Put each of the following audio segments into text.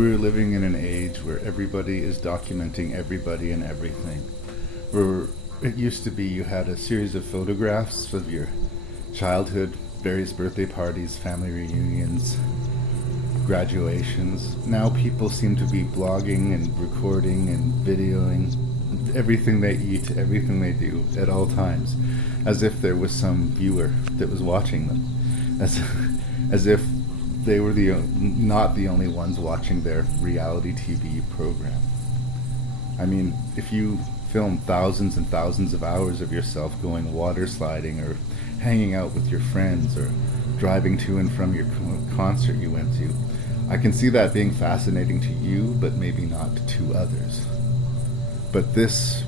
We're living in an age where everybody is documenting everybody and everything. Where it used to be you had a series of photographs of your childhood, various birthday parties, family reunions, graduations. Now people seem to be blogging and recording and videoing everything they eat, everything they do at all times, as if there was some viewer that was watching them, as if they were not the only ones watching their reality TV program. I mean, if you film thousands and thousands of hours of yourself going water sliding or hanging out with your friends or driving to and from your concert you went to, I can see that being fascinating to you, but maybe not to others. But this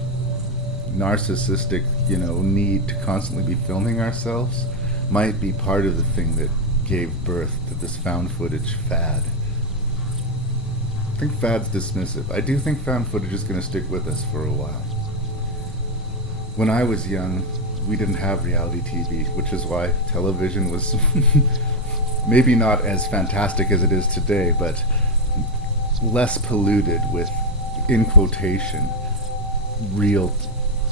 narcissistic, need to constantly be filming ourselves might be part of the thing that gave birth to this found footage fad. I think fad's dismissive. I do think found footage is going to stick with us for a while. When I was young, we didn't have reality TV, which is why television was maybe not as fantastic as it is today, but less polluted with, in quotation, real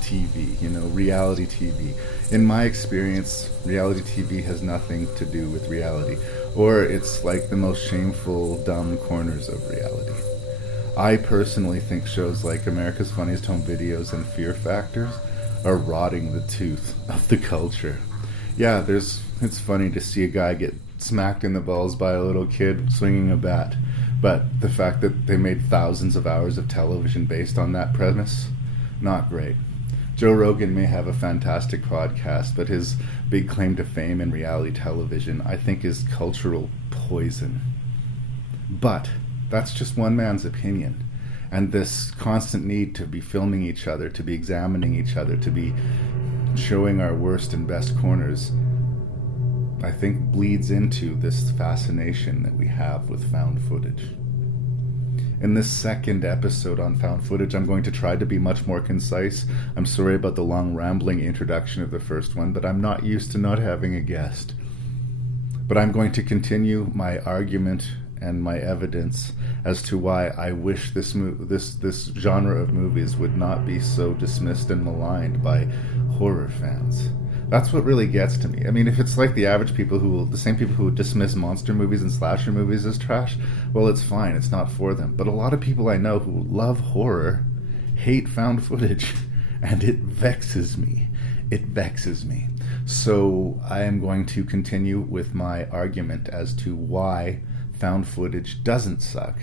TV, reality TV. In my experience, reality TV has nothing to do with reality, or it's like the most shameful, dumb corners of reality. I personally think shows like America's Funniest Home Videos and Fear Factors are rotting the tooth of the culture. Yeah, it's funny to see a guy get smacked in the balls by a little kid swinging a bat, but the fact that they made thousands of hours of television based on that premise, not great. Joe Rogan may have a fantastic podcast, but his big claim to fame in reality television, I think, is cultural poison. But that's just one man's opinion. And this constant need to be filming each other, to be examining each other, to be showing our worst and best corners, I think bleeds into this fascination that we have with found footage. In this second episode on found footage, I'm going to try to be much more concise. I'm sorry about the long rambling introduction of the first one, but I'm not used to not having a guest. But I'm going to continue my argument and my evidence as to why I wish this genre of movies would not be so dismissed and maligned by horror fans. That's what really gets to me. I mean, if it's like the average people the same people who dismiss monster movies and slasher movies as trash, well, it's fine. It's not for them. But a lot of people I know who love horror hate found footage, and it vexes me. It vexes me. So I am going to continue with my argument as to why found footage doesn't suck.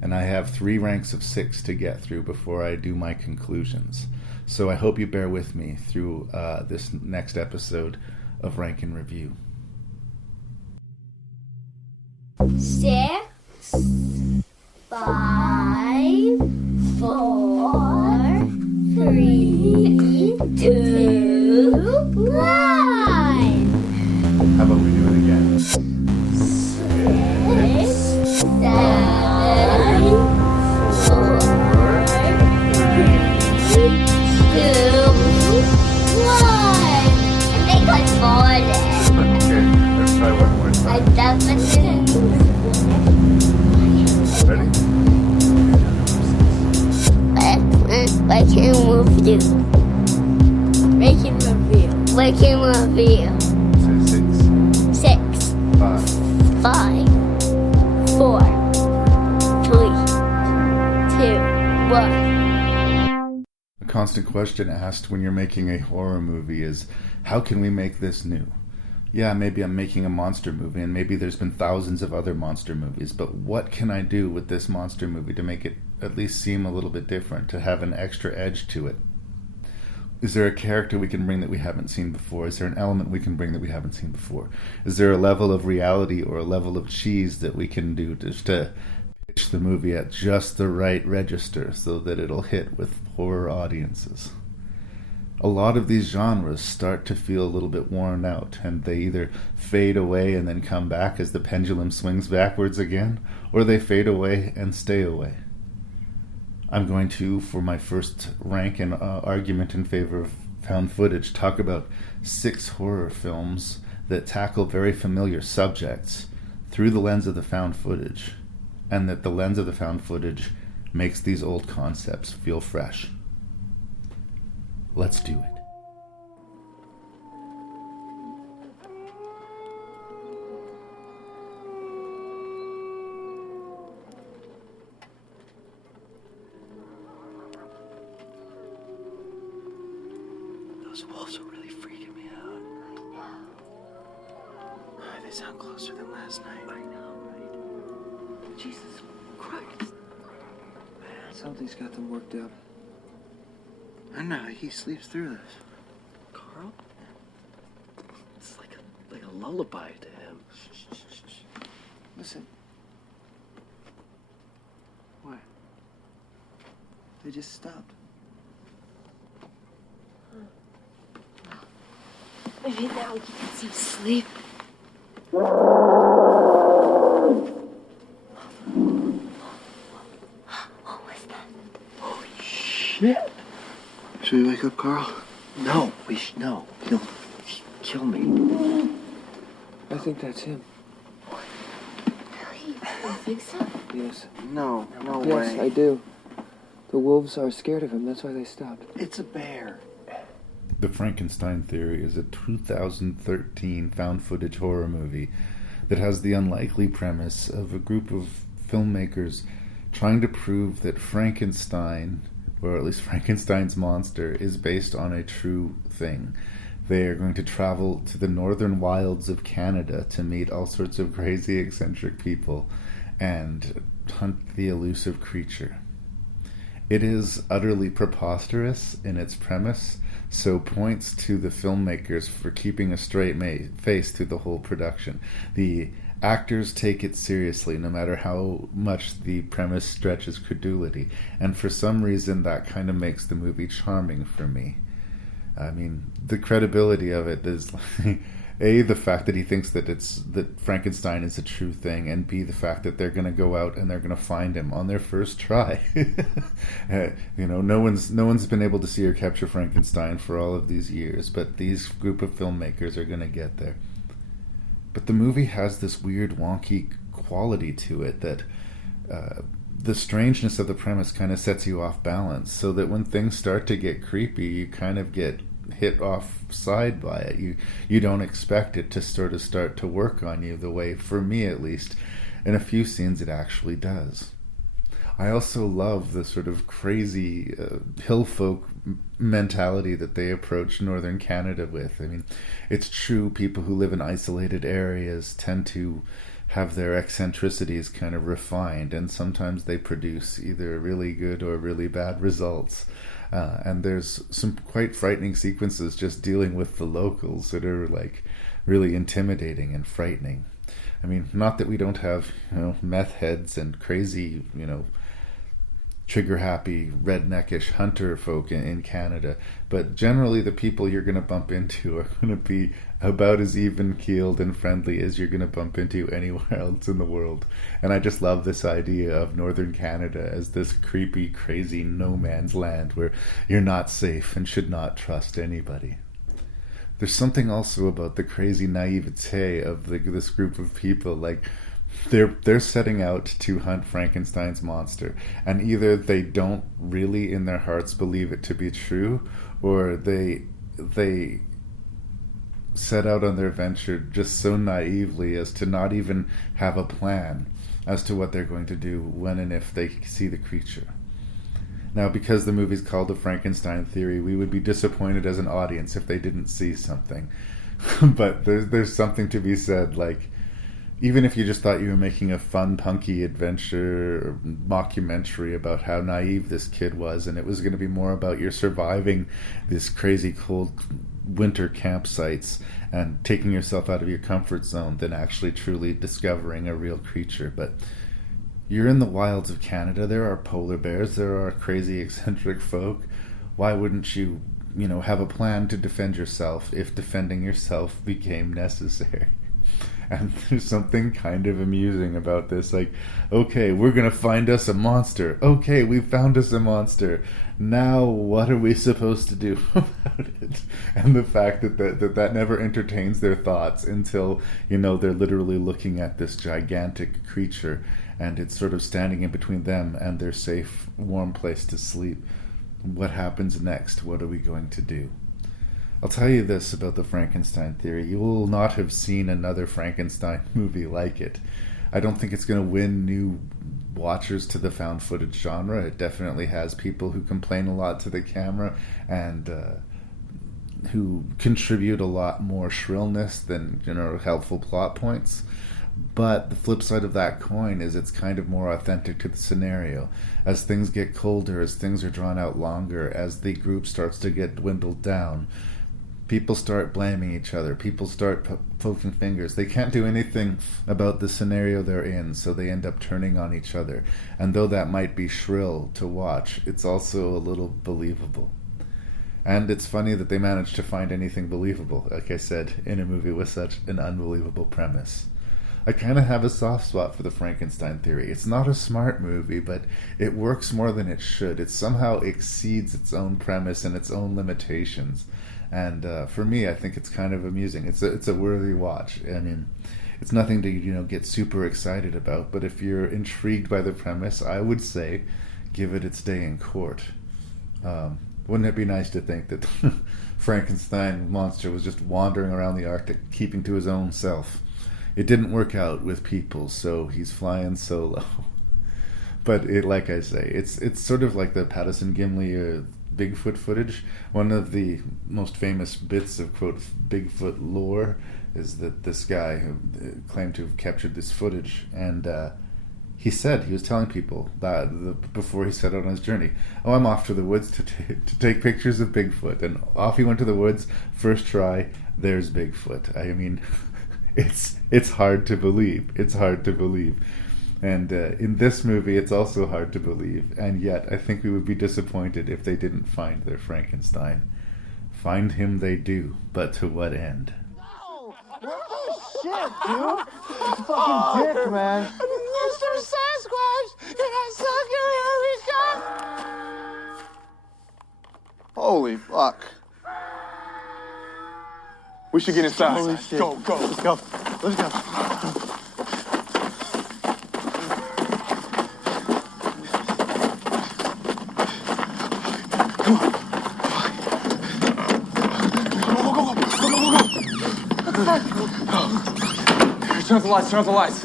And I have 3 ranks of 6 to get through before I do my conclusions. So I hope you bear with me through this next episode of Rank and Review. 6, 5, 4, 3, 2, 1. How about we do it again? 6, 7, 4, 3, 2, 1. I think I farted. Okay, let's try one more I time. definitely. Ready? I can review. Making review. Say 6. 6, 5. 5, 4, 3, 2, 1. A constant question asked when you're making a horror movie is, how can we make this new? Yeah, maybe I'm making a monster movie, and maybe there's been thousands of other monster movies, but what can I do with this monster movie to make it at least seem a little bit different, to have an extra edge to it? Is there a character we can bring that we haven't seen before? Is there an element we can bring that we haven't seen before? Is there a level of reality or a level of cheese that we can do just to pitch the movie at just the right register so that it'll hit with horror audiences? A lot of these genres start to feel a little bit worn out, and they either fade away and then come back as the pendulum swings backwards again, or they fade away and stay away. I'm going to, for my first rank and argument in favor of found footage, talk about 6 horror films that tackle very familiar subjects through the lens of the found footage. and that the lens of the found footage makes these old concepts feel fresh. Let's do it. Those wolves are really freaking me out. They sound closer than last night. I know, right? Jesus Christ. Man, something's got them worked up. I know, he sleeps through this. Carl? It's like a lullaby to him. Shh. Listen. What? They just stopped. Maybe now we can get some sleep. What was that? Holy shit! Should we wake up Carl? No, no. He'll kill me. I think that's him. Really? You think so? Yes. No way. Yes, I do. The wolves are scared of him. That's why they stopped. It's a bear. The Frankenstein Theory is a 2013 found footage horror movie that has the unlikely premise of a group of filmmakers trying to prove that Frankenstein, or at least Frankenstein's monster, is based on a true thing. They are going to travel to the northern wilds of Canada to meet all sorts of crazy, eccentric people and hunt the elusive creature. It is utterly preposterous in its premise, so points to the filmmakers for keeping a straight face through the whole production. The actors take it seriously, no matter how much the premise stretches credulity, and for some reason that kind of makes the movie charming for me. I mean, the credibility of it is A, the fact that he thinks that Frankenstein is a true thing, and B, the fact that they're going to go out and they're going to find him on their first try. No one's been able to see or capture Frankenstein for all of these years, but these group of filmmakers are going to get there. But the movie has this weird, wonky quality to it that the strangeness of the premise kind of sets you off balance, so that when things start to get creepy, you kind of get hit offside by it. You don't expect it to sort of start to work on you the way, for me at least, in a few scenes it actually does. I also love the sort of crazy hill folk mentality that they approach northern Canada with. I mean, it's true, people who live in isolated areas tend to have their eccentricities kind of refined, and sometimes they produce either really good or really bad results. And there's some quite frightening sequences just dealing with the locals that are like really intimidating and frightening. I mean, not that we don't have, meth heads and crazy, trigger-happy, redneckish hunter folk in Canada, but generally the people you're going to bump into are going to be about as even-keeled and friendly as you're going to bump into anywhere else in the world. And I just love this idea of northern Canada as this creepy, crazy no-man's land where you're not safe and should not trust anybody. There's something also about the crazy naivete of this group of people, like they're setting out to hunt Frankenstein's monster, and either they don't really in their hearts believe it to be true, or they set out on their venture just so naively as to not even have a plan as to what they're going to do when and if they see the creature. Now, because the movie's called The Frankenstein Theory, we would be disappointed as an audience if they didn't see something. But there's something to be said, like, even if you just thought you were making a fun, punky adventure mockumentary about how naive this kid was, and it was going to be more about your surviving this crazy cold winter campsites and taking yourself out of your comfort zone than actually truly discovering a real creature. But you're in the wilds of Canada. There are polar bears. There are crazy, eccentric folk. Why wouldn't you, have a plan to defend yourself if defending yourself became necessary? And there's something kind of amusing about this. Like, okay, we're going to find us a monster. Okay, we found us a monster. Now what are we supposed to do about it? And the fact that never entertains their thoughts until, they're literally looking at this gigantic creature and it's sort of standing in between them and their safe, warm place to sleep. What happens next? What are we going to do? I'll tell you this about the Frankenstein theory. You will not have seen another Frankenstein movie like it. I don't think it's going to win new watchers to the found footage genre. It definitely has people who complain a lot to the camera and who contribute a lot more shrillness than, helpful plot points. But the flip side of that coin is it's kind of more authentic to the scenario. As things get colder, as things are drawn out longer, as the group starts to get dwindled down, people start blaming each other. People start poking fingers. They can't do anything about the scenario they're in, so they end up turning on each other. And though that might be shrill to watch, it's also a little believable. And it's funny that they managed to find anything believable, like I said, in a movie with such an unbelievable premise. I kind of have a soft spot for the Frankenstein theory. It's not a smart movie, but it works more than it should. It somehow exceeds its own premise and its own limitations. And for me, I think it's kind of amusing. It's a worthy watch. I mean, it's nothing to get super excited about, but if you're intrigued by the premise, I would say give it its day in court. Wouldn't it be nice to think that Frankenstein monster was just wandering around the Arctic, keeping to his own self? It didn't work out with people, so he's flying solo. But like I say, it's sort of like the Patterson Gimli Bigfoot footage. One of the most famous bits of, quote, Bigfoot lore is that this guy who claimed to have captured this footage, and he was telling people that before he set out on his journey, I'm off to the woods to take pictures of Bigfoot. And off he went to the woods, first try, there's Bigfoot. I mean, it's hard to believe. It's hard to believe. And in this movie, it's also hard to believe. And yet, I think we would be disappointed if they didn't find their Frankenstein. Find him they do, but to what end? No! Shit, dude! Fucking dick, man! Mr. Sasquatch! Can I suck your hairy cock? Holy fuck. We should get inside. Holy shit. Go. Let's go. Come on. Go. Turn off the lights.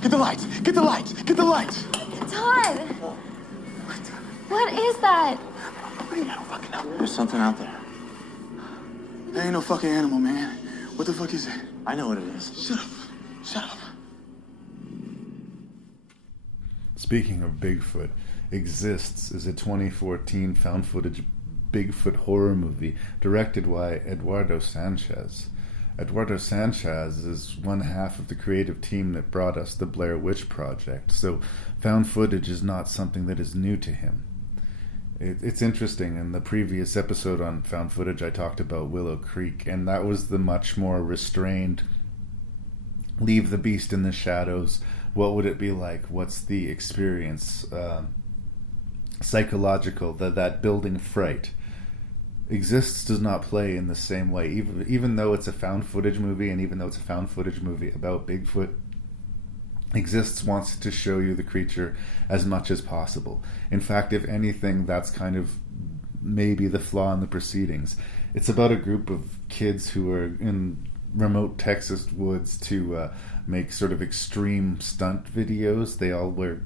Get the lights. Todd! What is that? I don't fucking know. There's something out there. There ain't no fucking animal, man. What the fuck is it? I know what it is. Shut up. Speaking of Bigfoot, Exists is a 2014 found footage Bigfoot horror movie directed by Eduardo Sanchez. Eduardo Sanchez is one half of the creative team that brought us the Blair Witch Project, so found footage is not something that is new to him. It's interesting, in the previous episode on found footage I talked about Willow Creek, and that was the much more restrained, leave the beast in the shadows, what would it be like, what's the experience, psychological, that building fright. Exists does not play in the same way, even though it's a found footage movie, and even though it's a found footage movie about Bigfoot, Exists wants to show you the creature as much as possible. In fact, if anything, that's kind of maybe the flaw in the proceedings. It's about a group of kids who are in remote Texas woods to make sort of extreme stunt videos. They all wear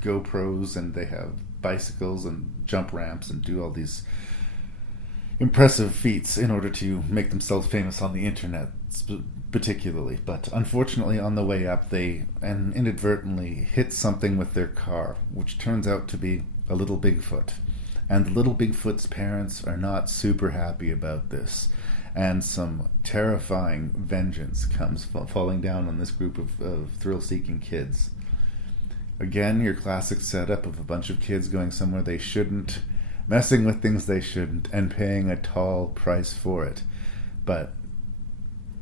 GoPros and they have bicycles and jump ramps and do all these impressive feats in order to make themselves famous on the internet particularly. But unfortunately, on the way up, they inadvertently hit something with their car, which turns out to be a little Bigfoot. And the little Bigfoot's parents are not super happy about this. And some terrifying vengeance comes falling down on this group of thrill-seeking kids. Again, your classic setup of a bunch of kids going somewhere they shouldn't, messing with things they shouldn't, and paying a tall price for it. But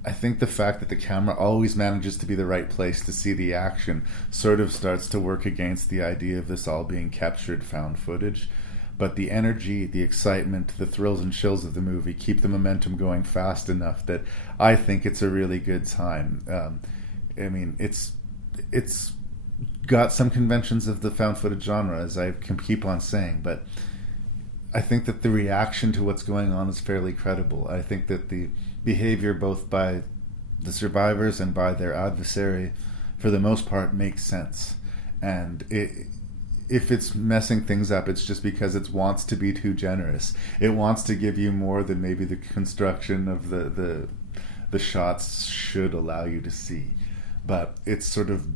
I think the fact that the camera always manages to be the right place to see the action sort of starts to work against the idea of this all being captured found footage. But the energy, the excitement, the thrills and chills of the movie keep the momentum going fast enough that I think it's a really good time. I mean, it's got some conventions of the found footage genre, as I can keep on saying, but I think that the reaction to what's going on is fairly credible. I think that the behavior both by the survivors and by their adversary, for the most part, makes sense. And if it's messing things up, it's just because it wants to be too generous. It wants to give you more than maybe the construction of the shots should allow you to see. But it's sort of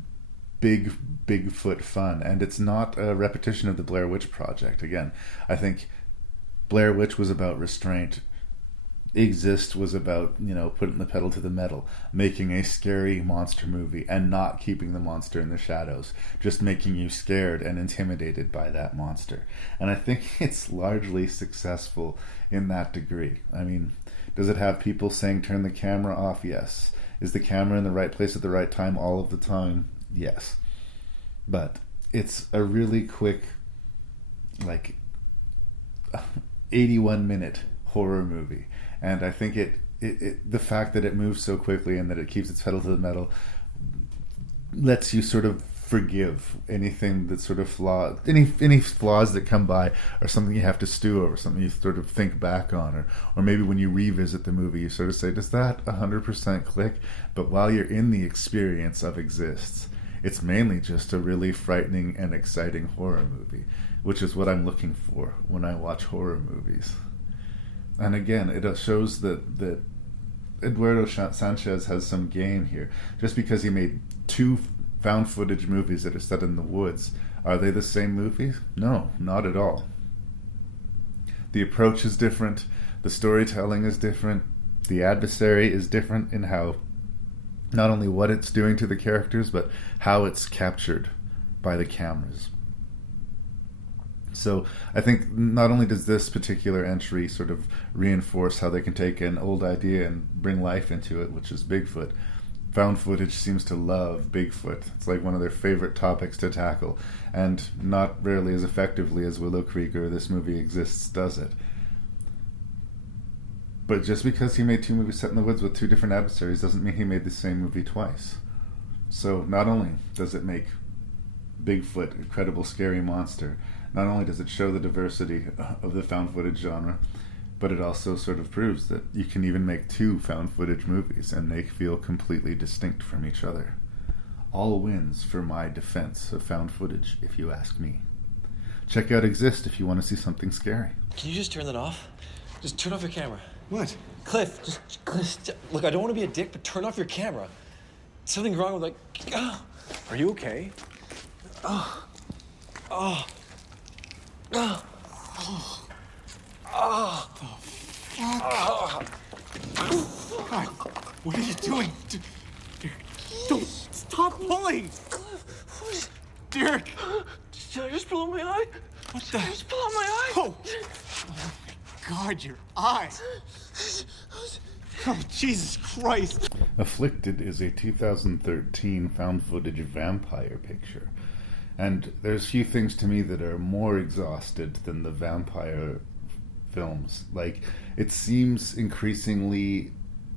Bigfoot fun, and it's not a repetition of the Blair Witch Project. Again, I think Blair Witch was about restraint. Exist was about, putting the pedal to the metal, making a scary monster movie and not keeping the monster in the shadows, just making you scared and intimidated by that monster. And I think it's largely successful in that degree. I mean, does it have people saying turn the camera off? Yes. Is the camera in the right place at the right time all of the time? Yes. But it's a really quick, 81-minute horror movie. And I think the fact that it moves so quickly and that it keeps its pedal to the metal lets you sort of forgive anything that's sort of flawed. Any flaws that come by are something you have to stew over, something you sort of think back on, or maybe when you revisit the movie, you sort of say, does that 100% click? But while you're in the experience of Exists, it's mainly just a really frightening and exciting horror movie, which is what I'm looking for when I watch horror movies. And again, it shows that Eduardo Sanchez has some game here. Just because he made 2 found footage movies that are set in the woods, are they the same movies? No, not at all. The approach is different, the storytelling is different, the adversary is different in how, not only what it's doing to the characters, but how it's captured by the cameras. So I think not only does this particular entry sort of reinforce how they can take an old idea and bring life into it, which is Bigfoot. Found footage seems to love Bigfoot. It's like one of their favorite topics to tackle, and not rarely as effectively as Willow Creek or This Movie Exists does it. But just because he made 2 movies set in the woods with 2 different adversaries doesn't mean he made the same movie twice. So not only does it make Bigfoot a credible, scary monster, not only does it show the diversity of the found footage genre, but it also sort of proves that you can even make 2 found footage movies and they feel completely distinct from each other. All wins for my defense of found footage, if you ask me. Check out Exist if you want to see something scary. Can you just turn that off? Just turn off your camera. What? Cliff, look, I don't want to be a dick, but turn off your camera. Something wrong with Are you okay? God, what are you doing? Don't stop pulling! Derek! Did I just blow my eye? What the? Did I just blow out my eye? Oh my God, your eye! Oh, Jesus Christ! Afflicted is a 2013 found footage vampire picture. And there's few things to me that are more exhausted than the vampire films. Like, it seems increasingly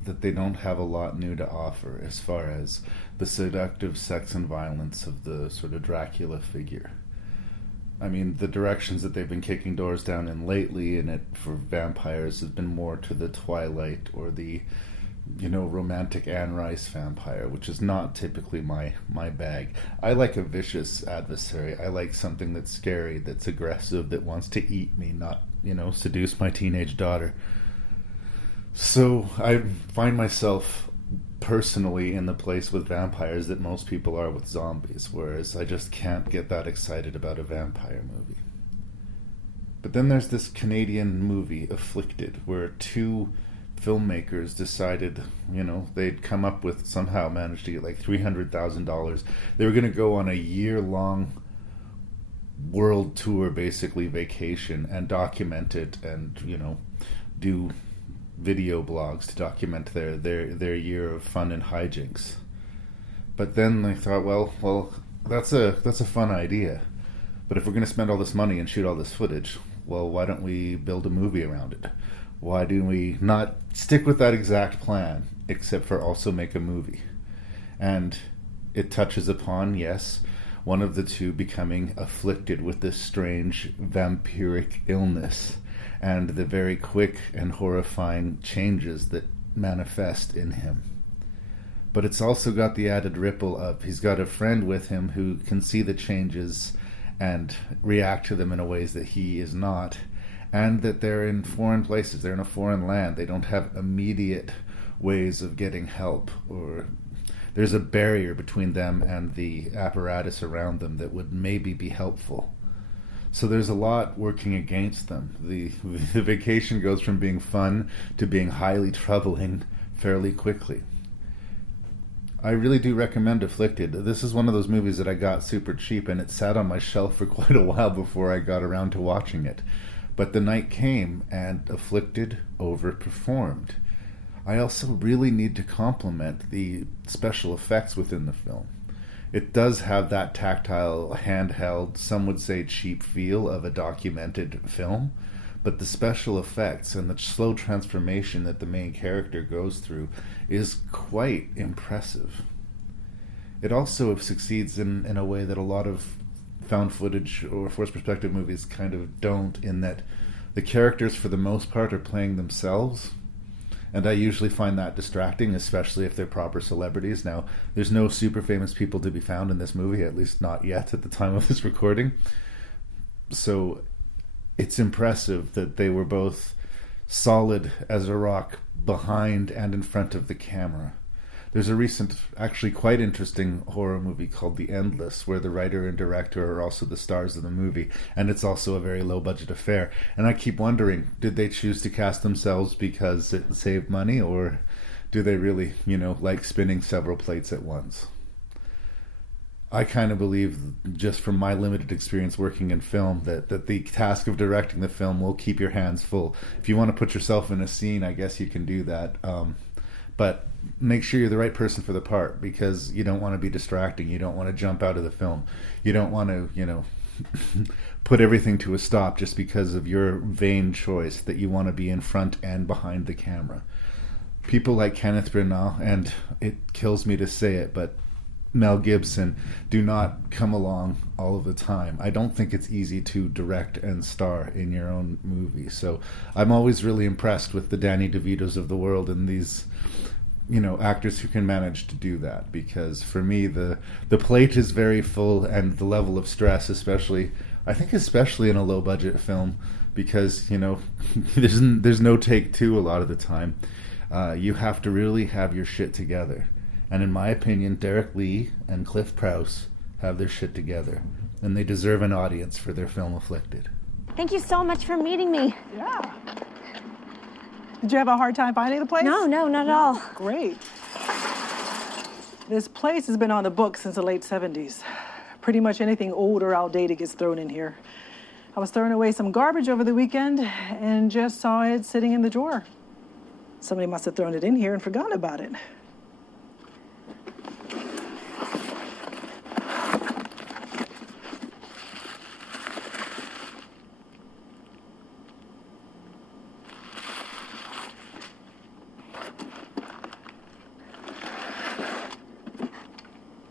that they don't have a lot new to offer as far as the seductive sex and violence of the sort of Dracula figure. I mean, the directions that they've been kicking doors down in lately in it for vampires has been more to the Twilight or the, romantic Anne Rice vampire, which is not typically my bag. I like a vicious adversary. I like something that's scary, that's aggressive, that wants to eat me, not, seduce my teenage daughter. So I find myself personally in the place with vampires that most people are with zombies, whereas I just can't get that excited about a vampire movie. But then there's this Canadian movie, Afflicted, where 2 filmmakers decided, they'd come up with, somehow managed to get like $300,000. They were going to go on a year-long world tour, basically vacation, and document it and, do video blogs to document their year of fun and hijinks. But then they thought, well, that's a fun idea. But if we're going to spend all this money and shoot all this footage, well, why don't we build a movie around it? Why do we not stick with that exact plan, except for also make a movie? And it touches upon, yes, one of the two becoming afflicted with this strange vampiric illness, and the very quick and horrifying changes that manifest in him. But it's also got the added ripple of he's got a friend with him who can see the changes and react to them in a ways that he is not, and that they're in foreign places, they're in a foreign land, they don't have immediate ways of getting help, or there's a barrier between them and the apparatus around them that would maybe be helpful. So there's a lot working against them. The vacation goes from being fun to being highly troubling fairly quickly. I really do recommend Afflicted. This is one of those movies that I got super cheap, and it sat on my shelf for quite a while before I got around to watching it. But the night came, and Afflicted overperformed. I also really need to compliment the special effects within the film. It does have that tactile, handheld, some would say cheap feel of a documented film, but the special effects and the slow transformation that the main character goes through is quite impressive. It also succeeds in a way that a lot of found footage or forced perspective movies kind of don't, in that the characters for the most part are playing themselves, and I usually find that distracting, especially if they're proper celebrities. Now, there's no super famous people to be found in this movie, at least not yet at the time of this recording, so it's impressive that they were both solid as a rock behind and in front of the camera. There's a recent, actually quite interesting horror movie called The Endless, where the writer and director are also the stars of the movie, and it's also a very low-budget affair. And I keep wondering, did they choose to cast themselves because it saved money, or do they really, like spinning several plates at once? I kind of believe, just from my limited experience working in film, that the task of directing the film will keep your hands full. If you want to put yourself in a scene, I guess you can do that. But make sure you're the right person for the part, because you don't want to be distracting. You don't want to jump out of the film. You don't want to, put everything to a stop just because of your vain choice that you want to be in front and behind the camera. People like Kenneth Branagh, and it kills me to say it, but Mel Gibson do not come along all of the time. I don't think it's easy to direct and star in your own movie. So I'm always really impressed with the Danny DeVitos of the world and these, actors who can manage to do that. Because for me, the plate is very full, and the level of stress, especially in a low budget film, because, there's no take two a lot of the time. You have to really have your shit together. And in my opinion, Derek Lee and Cliff Prowse have their shit together, and they deserve an audience for their film Afflicted. Thank you so much for meeting me. Yeah. Did you have a hard time finding the place? No, not at all. Great. This place has been on the books since the late 70s. Pretty much anything old or outdated gets thrown in here. I was throwing away some garbage over the weekend and just saw it sitting in the drawer. Somebody must have thrown it in here and forgotten about it.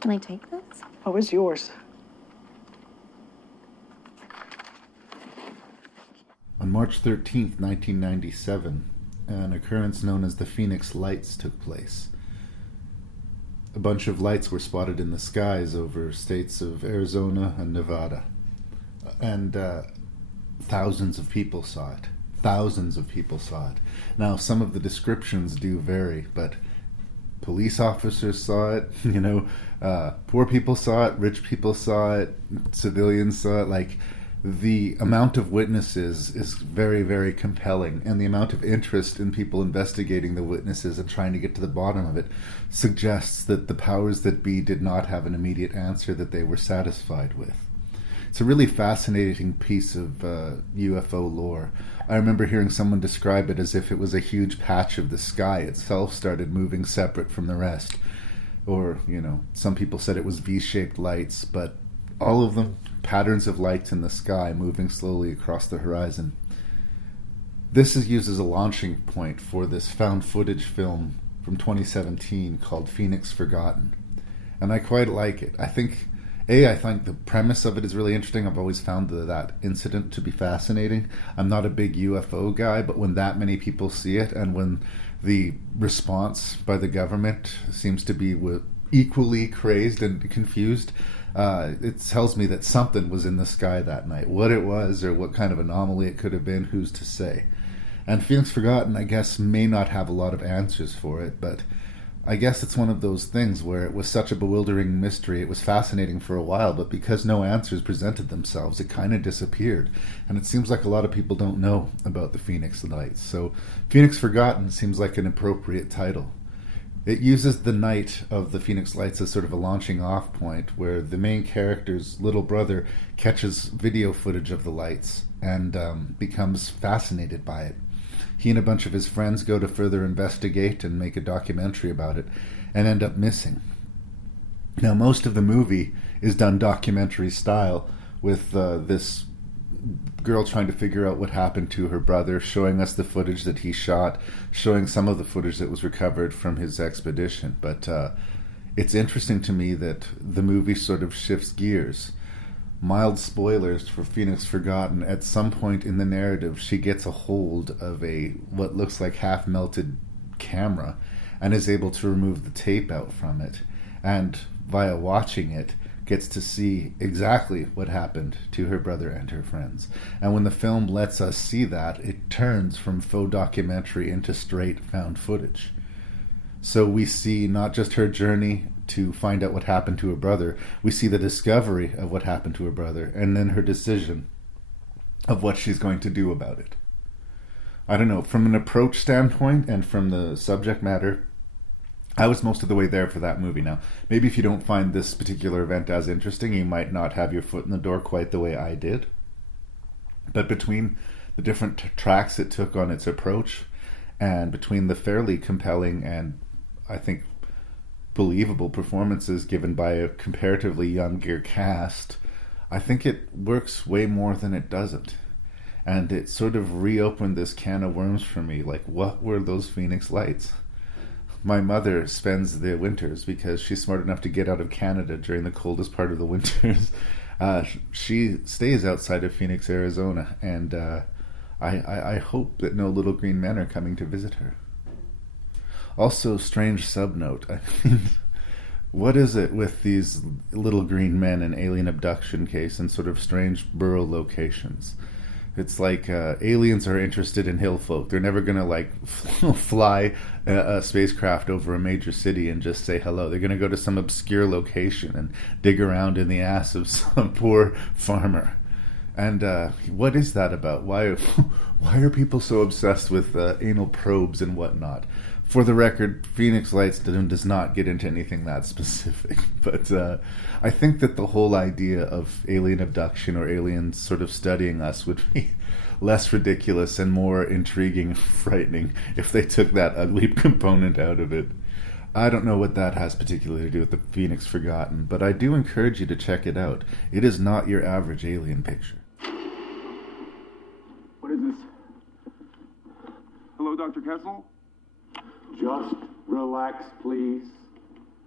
Can I take this? Oh, it's yours. On March 13th, 1997, an occurrence known as the Phoenix Lights took place. A bunch of lights were spotted in the skies over states of Arizona and Nevada. And thousands of people saw it. Thousands of people saw it. Now, some of the descriptions do vary, but police officers saw it, poor people saw it, rich people saw it, civilians saw it. Like, the amount of witnesses is very, very compelling, and the amount of interest in people investigating the witnesses and trying to get to the bottom of it suggests that the powers that be did not have an immediate answer that they were satisfied with. It's a really fascinating piece of UFO lore. I remember hearing someone describe it as if it was a huge patch of the sky itself started moving separate from the rest. Or, some people said it was V-shaped lights, but all of them, patterns of lights in the sky moving slowly across the horizon. This is used as a launching point for this found footage film from 2017 called Phoenix Forgotten. And I quite like it. I think I think the premise of it is really interesting. I've always found that incident to be fascinating. I'm not a big UFO guy, but when that many people see it, and when the response by the government seems to be equally crazed and confused, it tells me that something was in the sky that night. What it was, or what kind of anomaly it could have been, who's to say? And Phoenix Forgotten, I guess, may not have a lot of answers for it, but I guess it's one of those things where it was such a bewildering mystery. It was fascinating for a while, but because no answers presented themselves, it kind of disappeared. And it seems like a lot of people don't know about the Phoenix Lights. So Phoenix Forgotten seems like an appropriate title. It uses the night of the Phoenix Lights as sort of a launching off point, where the main character's little brother catches video footage of the lights and becomes fascinated by it. He and a bunch of his friends go to further investigate and make a documentary about it, and end up missing. Now, most of the movie is done documentary style, with this girl trying to figure out what happened to her brother, showing us the footage that he shot, showing some of the footage that was recovered from his expedition. But it's interesting to me that the movie sort of shifts gears. Mild spoilers for Phoenix Forgotten. At some point in the narrative, she gets a hold of what looks like half-melted camera and is able to remove the tape out from it. And via watching it, gets to see exactly what happened to her brother and her friends. And when the film lets us see that, it turns from faux documentary into straight found footage. So we see not just her journey to find out what happened to her brother, we see the discovery of what happened to her brother, and then her decision of what she's going to do about it. I don't know, from an approach standpoint and from the subject matter, I was most of the way there for that movie. Now, maybe if you don't find this particular event as interesting, you might not have your foot in the door quite the way I did. But between the different tracks it took on its approach, and between the fairly compelling and, I think, believable performances given by a comparatively younger cast, I think it works way more than it doesn't. And it sort of reopened this can of worms for me. Like, what were those Phoenix Lights? My mother spends the winters, because she's smart enough to get out of Canada during the coldest part of the winters. She stays outside of Phoenix, Arizona, and I hope that no little green men are coming to visit her. Also, strange subnote. I mean, what is it with these little green men in alien abduction case in sort of strange borough locations? It's like aliens are interested in hill folk. They're never going to fly a spacecraft over a major city and just say hello. They're going to go to some obscure location and dig around in the ass of some poor farmer. And what is that about? Why are people so obsessed with anal probes and whatnot? For the record, Phoenix Lights does not get into anything that specific, but I think that the whole idea of alien abduction or aliens sort of studying us would be less ridiculous and more intriguing and frightening if they took that ugly component out of it. I don't know what that has particularly to do with the Phoenix Forgotten, but I do encourage you to check it out. It is not your average alien picture. What is this? Hello, Dr. Kessel? Just relax, please.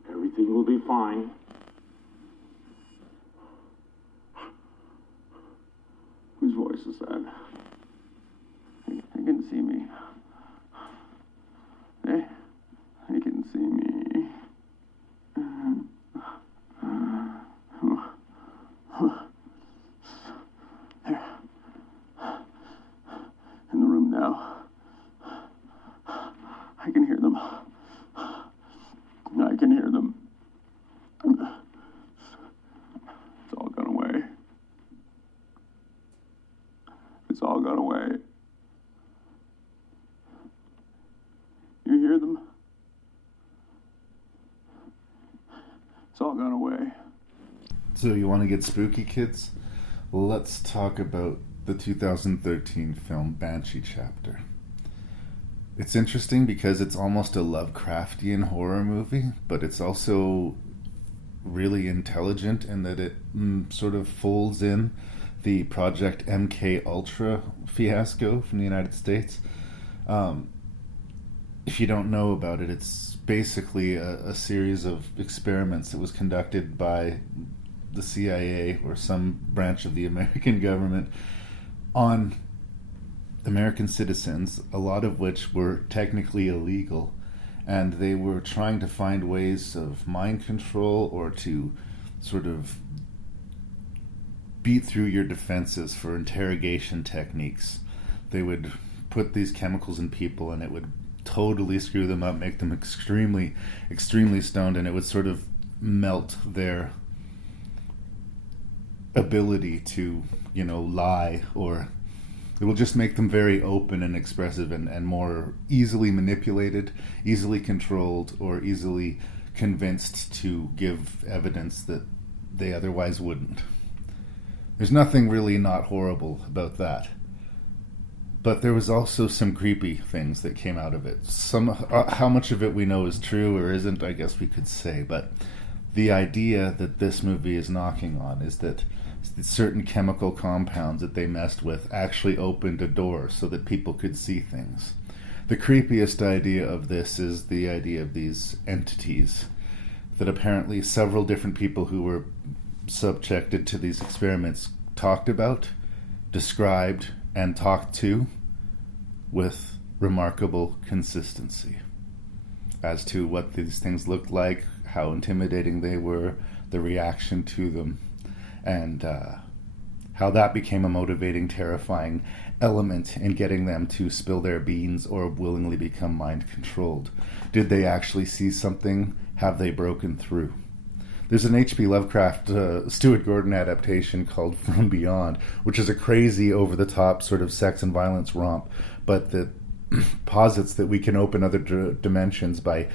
Everything will be fine. Whose voice is that? They can see me. They can see me. There. In the room now. I can hear them. I can hear them. It's all gone away. It's all gone away. You hear them? It's all gone away. So you want to get spooky, kids? Well, let's talk about the 2013 film Banshee Chapter. It's interesting because it's almost a Lovecraftian horror movie, but it's also really intelligent in that it sort of folds in the Project MK Ultra fiasco from the United States. If you don't know about it, it's basically a series of experiments that was conducted by the CIA or some branch of the American government on American citizens, a lot of which were technically illegal, and they were trying to find ways of mind control or to sort of beat through your defenses for interrogation techniques. They would put these chemicals in people and it would totally screw them up, make them extremely, extremely stoned, and it would sort of melt their ability to, lie, or it will just make them very open and expressive and more easily manipulated, easily controlled, or easily convinced to give evidence that they otherwise wouldn't. There's nothing really not horrible about that. But there was also some creepy things that came out of it. How much of it we know is true or isn't, I guess we could say. But the idea that this movie is knocking on is that certain chemical compounds that they messed with actually opened a door so that people could see things. The creepiest idea of this is the idea of these entities that apparently several different people who were subjected to these experiments talked about, described, and talked to with remarkable consistency as to what these things looked like, how intimidating they were, the reaction to them, and how that became a motivating, terrifying element in getting them to spill their beans or willingly become mind-controlled. Did they actually see something? Have they broken through? There's an H.P. Lovecraft Stuart Gordon adaptation called From Beyond, which is a crazy, over-the-top sort of sex and violence romp, but that posits that we can open other dimensions by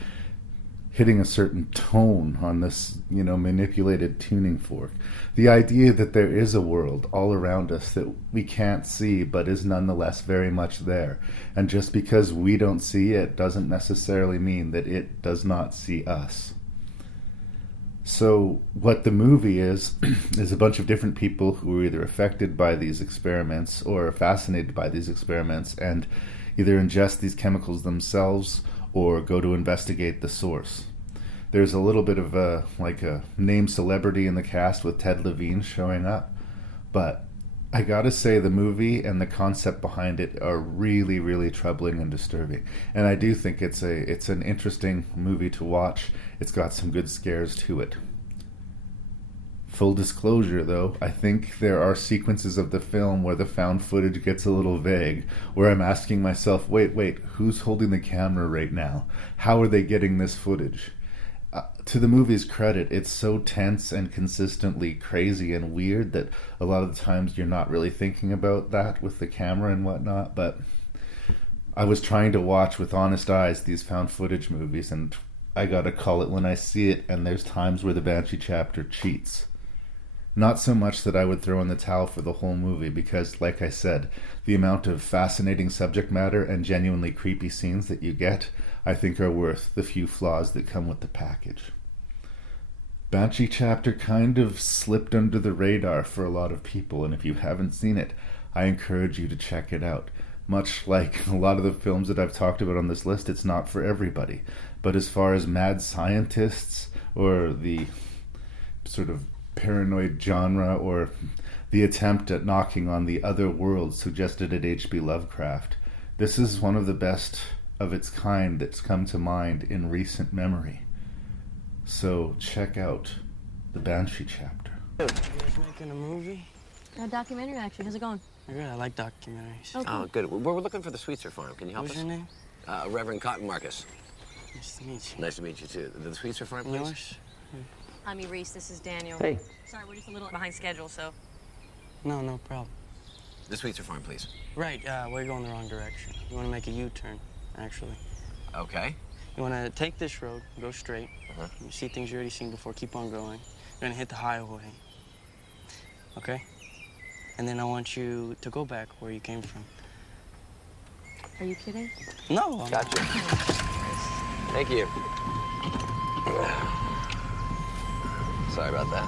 hitting a certain tone on this, manipulated tuning fork. The idea that there is a world all around us that we can't see but is nonetheless very much there. And just because we don't see it doesn't necessarily mean that it does not see us. So what the movie is a bunch of different people who are either affected by these experiments or fascinated by these experiments and either ingest these chemicals themselves or go to investigate the source. There's a little bit of a named celebrity in the cast with Ted Levine showing up, but I gotta say the movie and the concept behind it are really, really troubling and disturbing. And I do think it's an interesting movie to watch. It's got some good scares to it. Full disclosure, though, I think there are sequences of the film where the found footage gets a little vague, where I'm asking myself, wait, who's holding the camera right now? How are they getting this footage? To the movie's credit, it's so tense and consistently crazy and weird that a lot of the times you're not really thinking about that with the camera and whatnot, but I was trying to watch with honest eyes these found footage movies, and I gotta call it when I see it, and there's times where the Banshee chapter cheats. Not so much that I would throw in the towel for the whole movie, because, like I said, the amount of fascinating subject matter and genuinely creepy scenes that you get, I think are worth the few flaws that come with the package. Banshee chapter kind of slipped under the radar for a lot of people, and if you haven't seen it, I encourage you to check it out. Much like a lot of the films that I've talked about on this list, it's not for everybody. But as far as mad scientists or the sort of paranoid genre or the attempt at knocking on the other world suggested at H.P. Lovecraft, this is one of the best of its kind that's come to mind in recent memory. So check out the Banshee chapter. You guys making a movie? A documentary, actually. How's it going? Good, I like documentaries. Okay. Oh, good. We're looking for the Sweetser Farm. Can you help us? What's your name? Reverend Cotton Marcus. Nice to meet you. Nice to meet you, too. The Sweetser Farm, please? Yours? I'm Reese. This is Daniel. Hey. Sorry, we're just a little behind schedule, so. No problem. The Sweetser Farm, please. Right, we're going the wrong direction. You want to make a U-turn, actually. Okay. You want to take this road, go straight. You see things you already seen before, keep on going. You're going to hit the highway. Okay? And then I want you to go back where you came from. Are you kidding? No. Gotcha. Thank you. Sorry about that.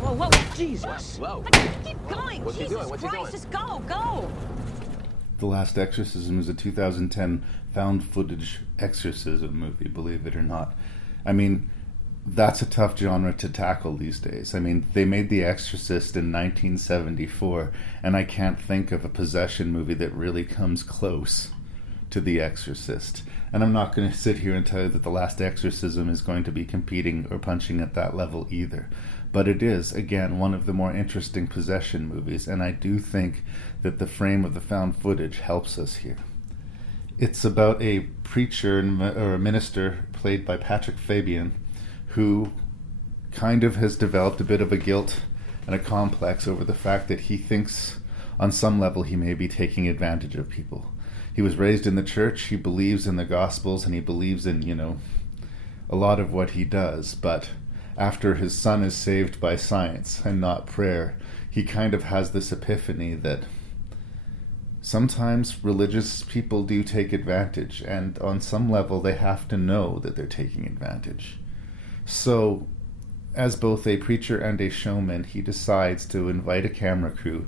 Whoa. Jesus. Whoa. Keep going. What's he Jesus doing? What's he Christ, doing? just go. The Last Exorcism is a 2010 found footage exorcism movie, believe it or not. I mean, that's a tough genre to tackle these days. I mean, they made The Exorcist in 1974, and I can't think of a possession movie that really comes close to The Exorcist. And I'm not going to sit here and tell you that The Last Exorcism is going to be competing or punching at that level either. But it is, again, one of the more interesting possession movies, and I do think that the frame of the found footage helps us here. It's about a preacher or a minister played by Patrick Fabian who kind of has developed a bit of a guilt and a complex over the fact that he thinks on some level he may be taking advantage of people. He was raised in the church, he believes in the Gospels, and he believes in, a lot of what he does, but after his son is saved by science and not prayer, he kind of has this epiphany that sometimes religious people do take advantage, and on some level they have to know that they're taking advantage. So, as both a preacher and a showman, he decides to invite a camera crew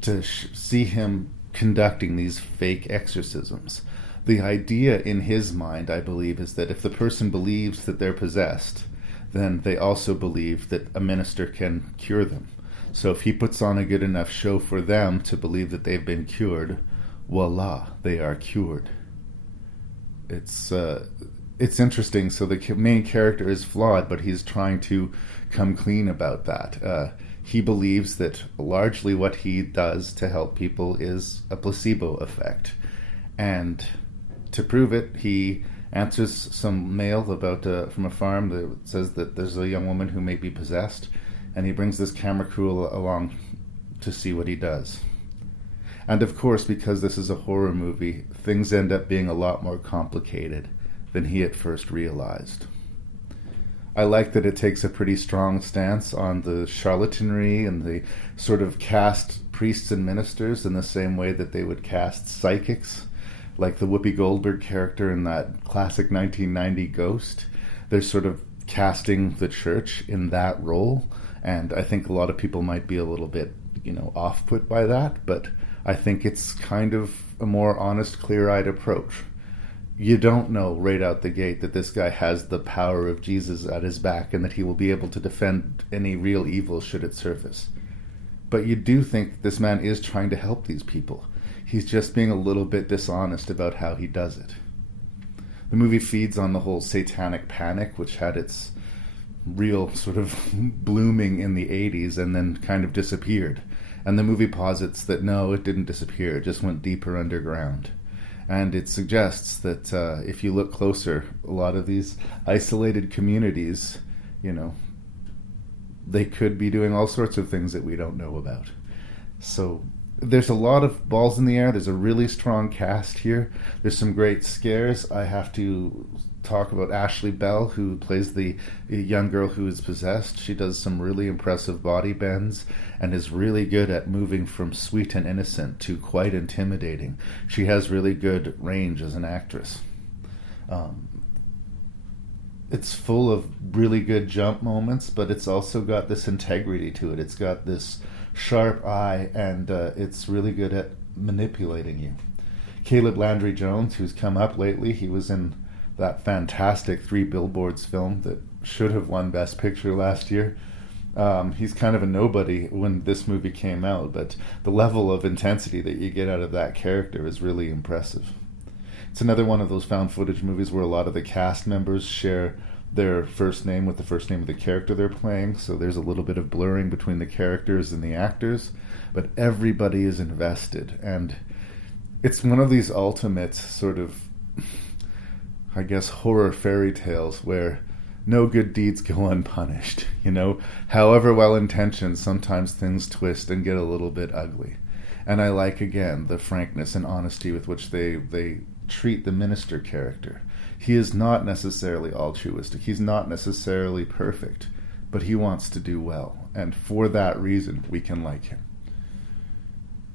to see him conducting these fake exorcisms. The idea in his mind, I believe, is that if the person believes that they're possessed, then they also believe that a minister can cure them. So if he puts on a good enough show for them to believe that they've been cured, voila, they are cured. It's interesting. So the main character is flawed, but he's trying to come clean about that. He believes that largely what he does to help people is a placebo effect. And to prove it, he answers some mail about from a farm that says that there's a young woman who may be possessed, and he brings this camera crew along to see what he does. And of course, because this is a horror movie, things end up being a lot more complicated than he at first realized. I like that it takes a pretty strong stance on the charlatanry and the sort of cast priests and ministers in the same way that they would cast psychics, like the Whoopi Goldberg character in that classic 1990 Ghost. They're sort of casting the church in that role, and I think a lot of people might be a little bit, off-put by that, but I think it's kind of a more honest, clear-eyed approach. You don't know right out the gate that this guy has the power of Jesus at his back and that he will be able to defend any real evil should it surface. But you do think this man is trying to help these people. He's just being a little bit dishonest about how he does it. The movie feeds on the whole satanic panic, which had its real sort of blooming in the 80s and then kind of disappeared. And the movie posits that no, it didn't disappear, it just went deeper underground. And it suggests that if you look closer, a lot of these isolated communities, they could be doing all sorts of things that we don't know about. So there's a lot of balls in the air. There's a really strong cast here. There's some great scares. I have to talk about Ashley Bell, who plays the young girl who is possessed. She does some really impressive body bends and is really good at moving from sweet and innocent to quite intimidating. She has really good range as an actress. It's full of really good jump moments, but it's also got this integrity to it. It's got this sharp eye, and it's really good at manipulating you. Caleb Landry Jones, who's come up lately, he was in that fantastic 3 Billboards film that should have won Best Picture last year. He's kind of a nobody when this movie came out, but the level of intensity that you get out of that character is really impressive. It's another one of those found footage movies where a lot of the cast members share their first name with the first name of the character they're playing, so there's a little bit of blurring between the characters and the actors, but everybody is invested, and it's one of these ultimate sort of, I guess, horror fairy tales where no good deeds go unpunished. However well-intentioned, sometimes things twist and get a little bit ugly. And I like, again, the frankness and honesty with which they treat the minister character. He is not necessarily altruistic. He's not necessarily perfect, but he wants to do well. And for that reason, we can like him.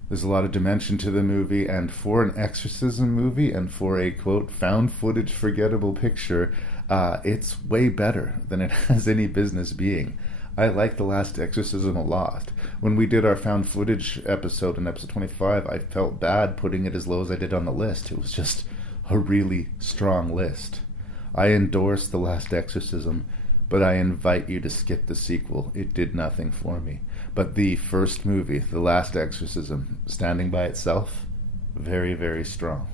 There's a lot of dimension to the movie, and for an exorcism movie and for a, quote, found footage forgettable picture, it's way better than it has any business being. I like The Last Exorcism a lot. When we did our found footage episode in episode 25, I felt bad putting it as low as I did on the list. It was just a really strong list. I endorse The Last Exorcism, but I invite you to skip the sequel. It did nothing for me. But the first movie, The Last Exorcism, standing by itself, very, very strong.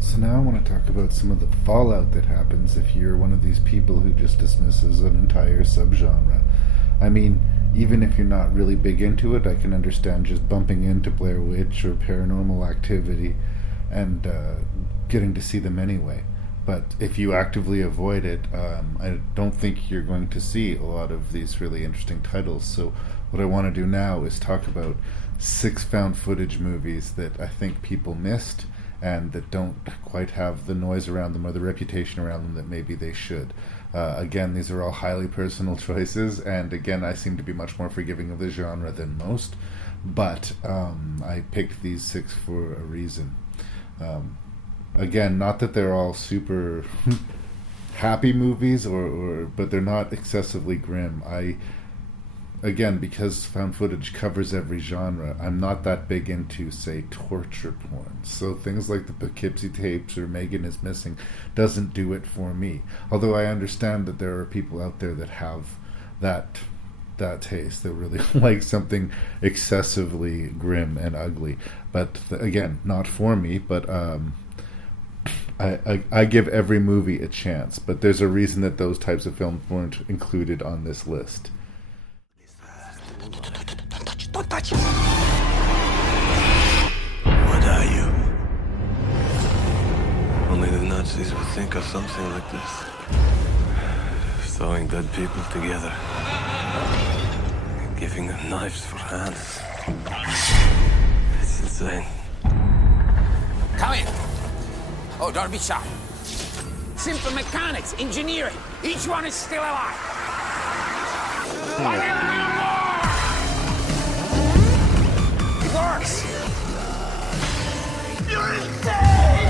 So now I want to talk about some of the fallout that happens if you're one of these people who just dismisses an entire subgenre. I mean, even if you're not really big into it, I can understand just bumping into Blair Witch or Paranormal Activity and getting to see them anyway. But if you actively avoid it, I don't think you're going to see a lot of these really interesting titles. So what I want to do now is talk about 6 found footage movies that I think people missed and that don't quite have the noise around them or the reputation around them that maybe they should. Again, these are all highly personal choices, and again, I seem to be much more forgiving of the genre than most, but I picked these 6 for a reason. Again, not that they're all super happy movies, but they're not excessively grim. Again, because found footage covers every genre, I'm not that big into, say, torture porn. So things like the Poughkeepsie tapes or Megan is Missing doesn't do it for me. Although I understand that there are people out there that have that taste, that really like something excessively grim and ugly. But again, not for me, but I give every movie a chance. But there's a reason that those types of films weren't included on this list. Don't touch it! What are you? Only the Nazis would think of something like this. Throwing dead people together. Giving them knives for hands. It's insane. Come in. Oh, don't be shy. Simple mechanics, engineering. Each one is still alive. Works! You're insane!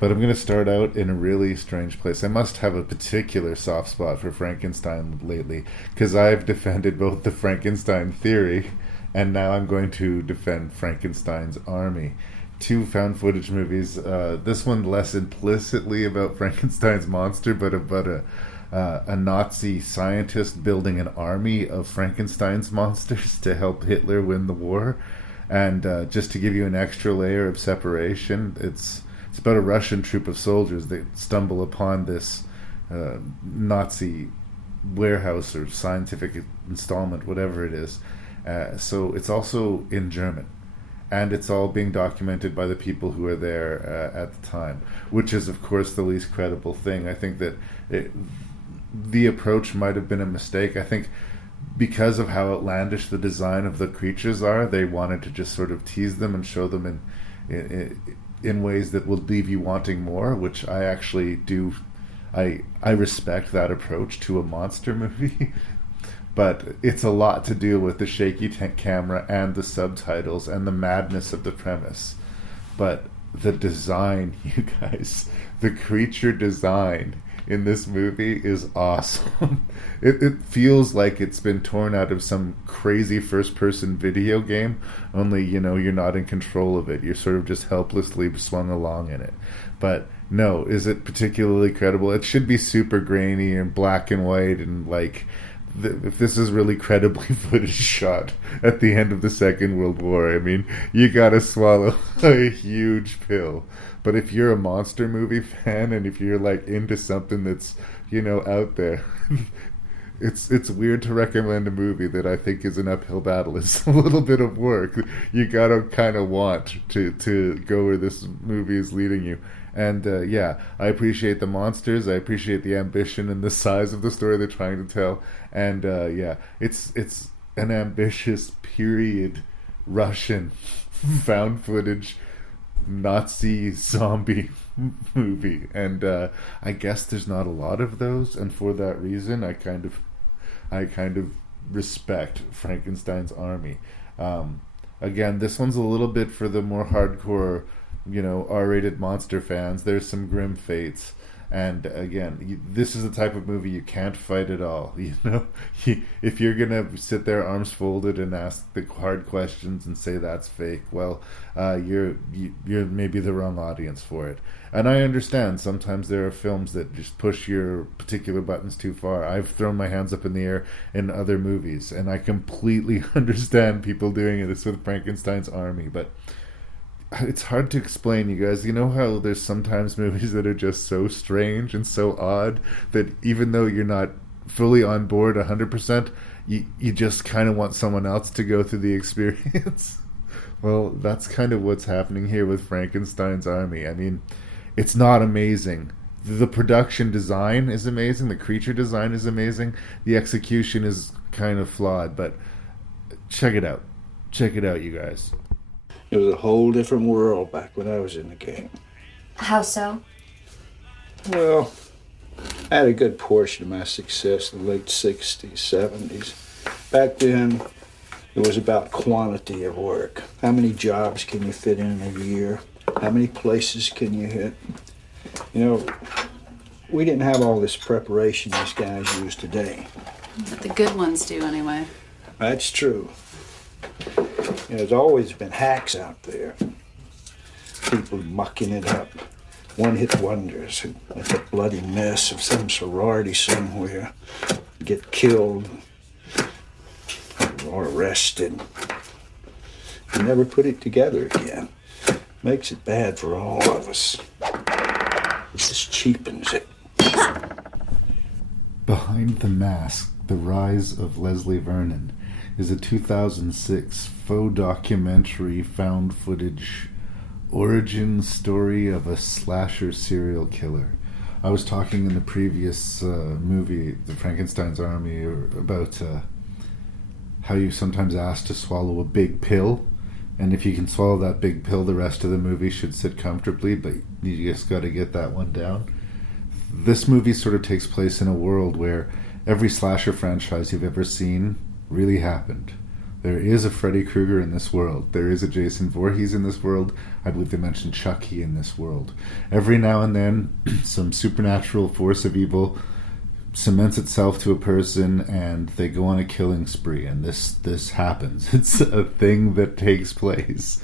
But I'm going to start out in a really strange place. I must have a particular soft spot for Frankenstein lately, because I've defended both the Frankenstein theory, and now I'm going to defend Frankenstein's army. 2 found footage movies. This one less implicitly about Frankenstein's monster, but about a Nazi scientist building an army of Frankenstein's monsters to help Hitler win the war. And just to give you an extra layer of separation, it's about a Russian troop of soldiers that stumble upon this Nazi warehouse or scientific installment, whatever it is. So it's also in German. And it's all being documented by the people who are there at the time, which is, of course, the least credible thing. I think that the approach might have been a mistake. I think because of how outlandish the design of the creatures are, they wanted to just sort of tease them and show them in ways that will leave you wanting more, which I actually do. I respect that approach to a monster movie. But it's a lot to deal with the shaky camera and the subtitles and the madness of the premise. But the design, you guys, the creature design in this movie is awesome. It feels like it's been torn out of some crazy first-person video game, only, you're not in control of it. You're sort of just helplessly swung along in it. But no, is it particularly credible? It should be super grainy and black and white and if this is really credibly footage shot at the end of the Second World War, I mean, you gotta swallow a huge pill. But if you're a monster movie fan and if you're into something that's, out there, it's weird to recommend a movie that I think is an uphill battle. It's a little bit of work. You gotta kind of want to go where this movie is leading you. And I appreciate the monsters. I appreciate the ambition and the size of the story they're trying to tell. And it's an ambitious period Russian found footage Nazi zombie movie, and I guess there's not a lot of those, and for that reason I kind of respect Frankenstein's Army. Again, this one's a little bit for the more hardcore, R-rated monster fans. There's some grim fates. And again, this is the type of movie you can't fight at all. If you're gonna sit there arms folded and ask the hard questions and say that's fake, well, you're maybe the wrong audience for it. And I understand sometimes there are films that just push your particular buttons too far. I've thrown my hands up in the air in other movies, and I completely understand people doing this with Frankenstein's Army, but it's hard to explain, you guys. You know how there's sometimes movies that are just so strange and so odd that even though you're not fully on board 100%, you just kind of want someone else to go through the experience? Well, that's kind of what's happening here with Frankenstein's Army. I mean, it's not amazing. The production design is amazing. The creature design is amazing. The execution is kind of flawed, but check it out. Check it out, you guys. It was a whole different world back when I was in the game. How so? Well, I had a good portion of my success in the late 60s, 70s. Back then, it was about quantity of work. How many jobs can you fit in a year? How many places can you hit? We didn't have all this preparation these guys use today. But the good ones do, anyway. That's true. There's always been hacks out there. People mucking it up. One-hit wonders who make a bloody mess of some sorority somewhere, get killed or arrested, and never put it together again. Makes it bad for all of us. It just cheapens it. Behind the Mask, The Rise of Leslie Vernon is a 2006 faux documentary found footage origin story of a slasher serial killer. I was talking in the previous movie, The Frankenstein's Army, about how you sometimes ask to swallow a big pill, and if you can swallow that big pill, the rest of the movie should sit comfortably, but you just got to get that one down. This movie sort of takes place in a world where every slasher franchise you've ever seen really happened. There is a Freddy Krueger in this world. There is a Jason Voorhees in this world. I believe they mentioned Chucky in this world. Every now and then, some supernatural force of evil cements itself to a person and they go on a killing spree, and this happens. It's a thing that takes place.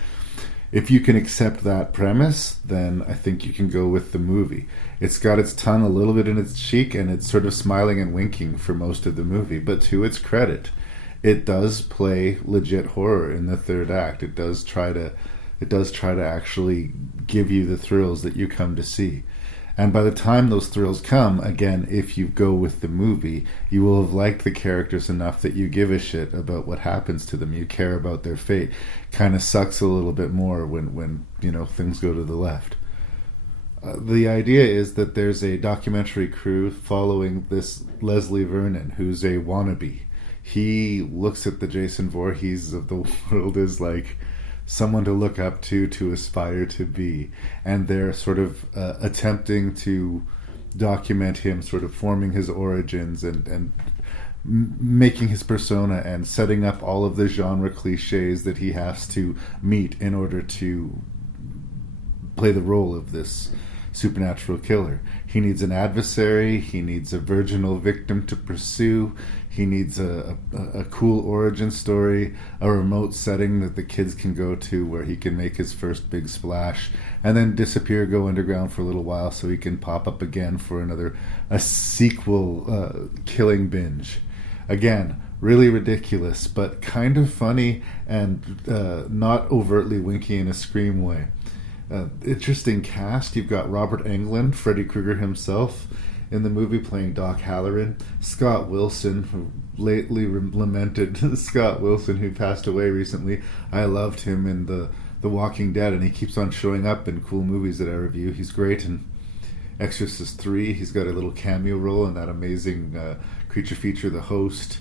If you can accept that premise, then I think you can go with the movie. It's got its tongue a little bit in its cheek, and it's sort of smiling and winking for most of the movie, but to its credit, it does play legit horror in the third act. It does try to actually give you the thrills that you come to see. And by the time those thrills come, again, if you go with the movie, you will have liked the characters enough that you give a shit about what happens to them. You care about their fate. Kind of sucks a little bit more when things go to the left. The idea is that there's a documentary crew following this Leslie Vernon, who's a wannabe. He looks at the Jason Voorhees of the world as like someone to look up to aspire to be, and they're sort of attempting to document him, sort of forming his origins and making his persona and setting up all of the genre cliches that he has to meet in order to play the role of this supernatural killer. He needs an adversary, he needs a virginal victim to pursue, he needs a cool origin story, a remote setting that the kids can go to where he can make his first big splash, and then disappear, go underground for a little while so he can pop up again for a sequel killing binge. Again, really ridiculous, but kind of funny and not overtly winky in a Scream way. Interesting cast. You've got Robert Englund, Freddy Krueger himself, in the movie playing Doc Halloran. Scott Wilson, who lately lamented Scott Wilson, who passed away recently. I loved him in The Walking Dead, and he keeps on showing up in cool movies that I review. He's great in Exorcist 3. He's got a little cameo role in that amazing creature feature, The Host.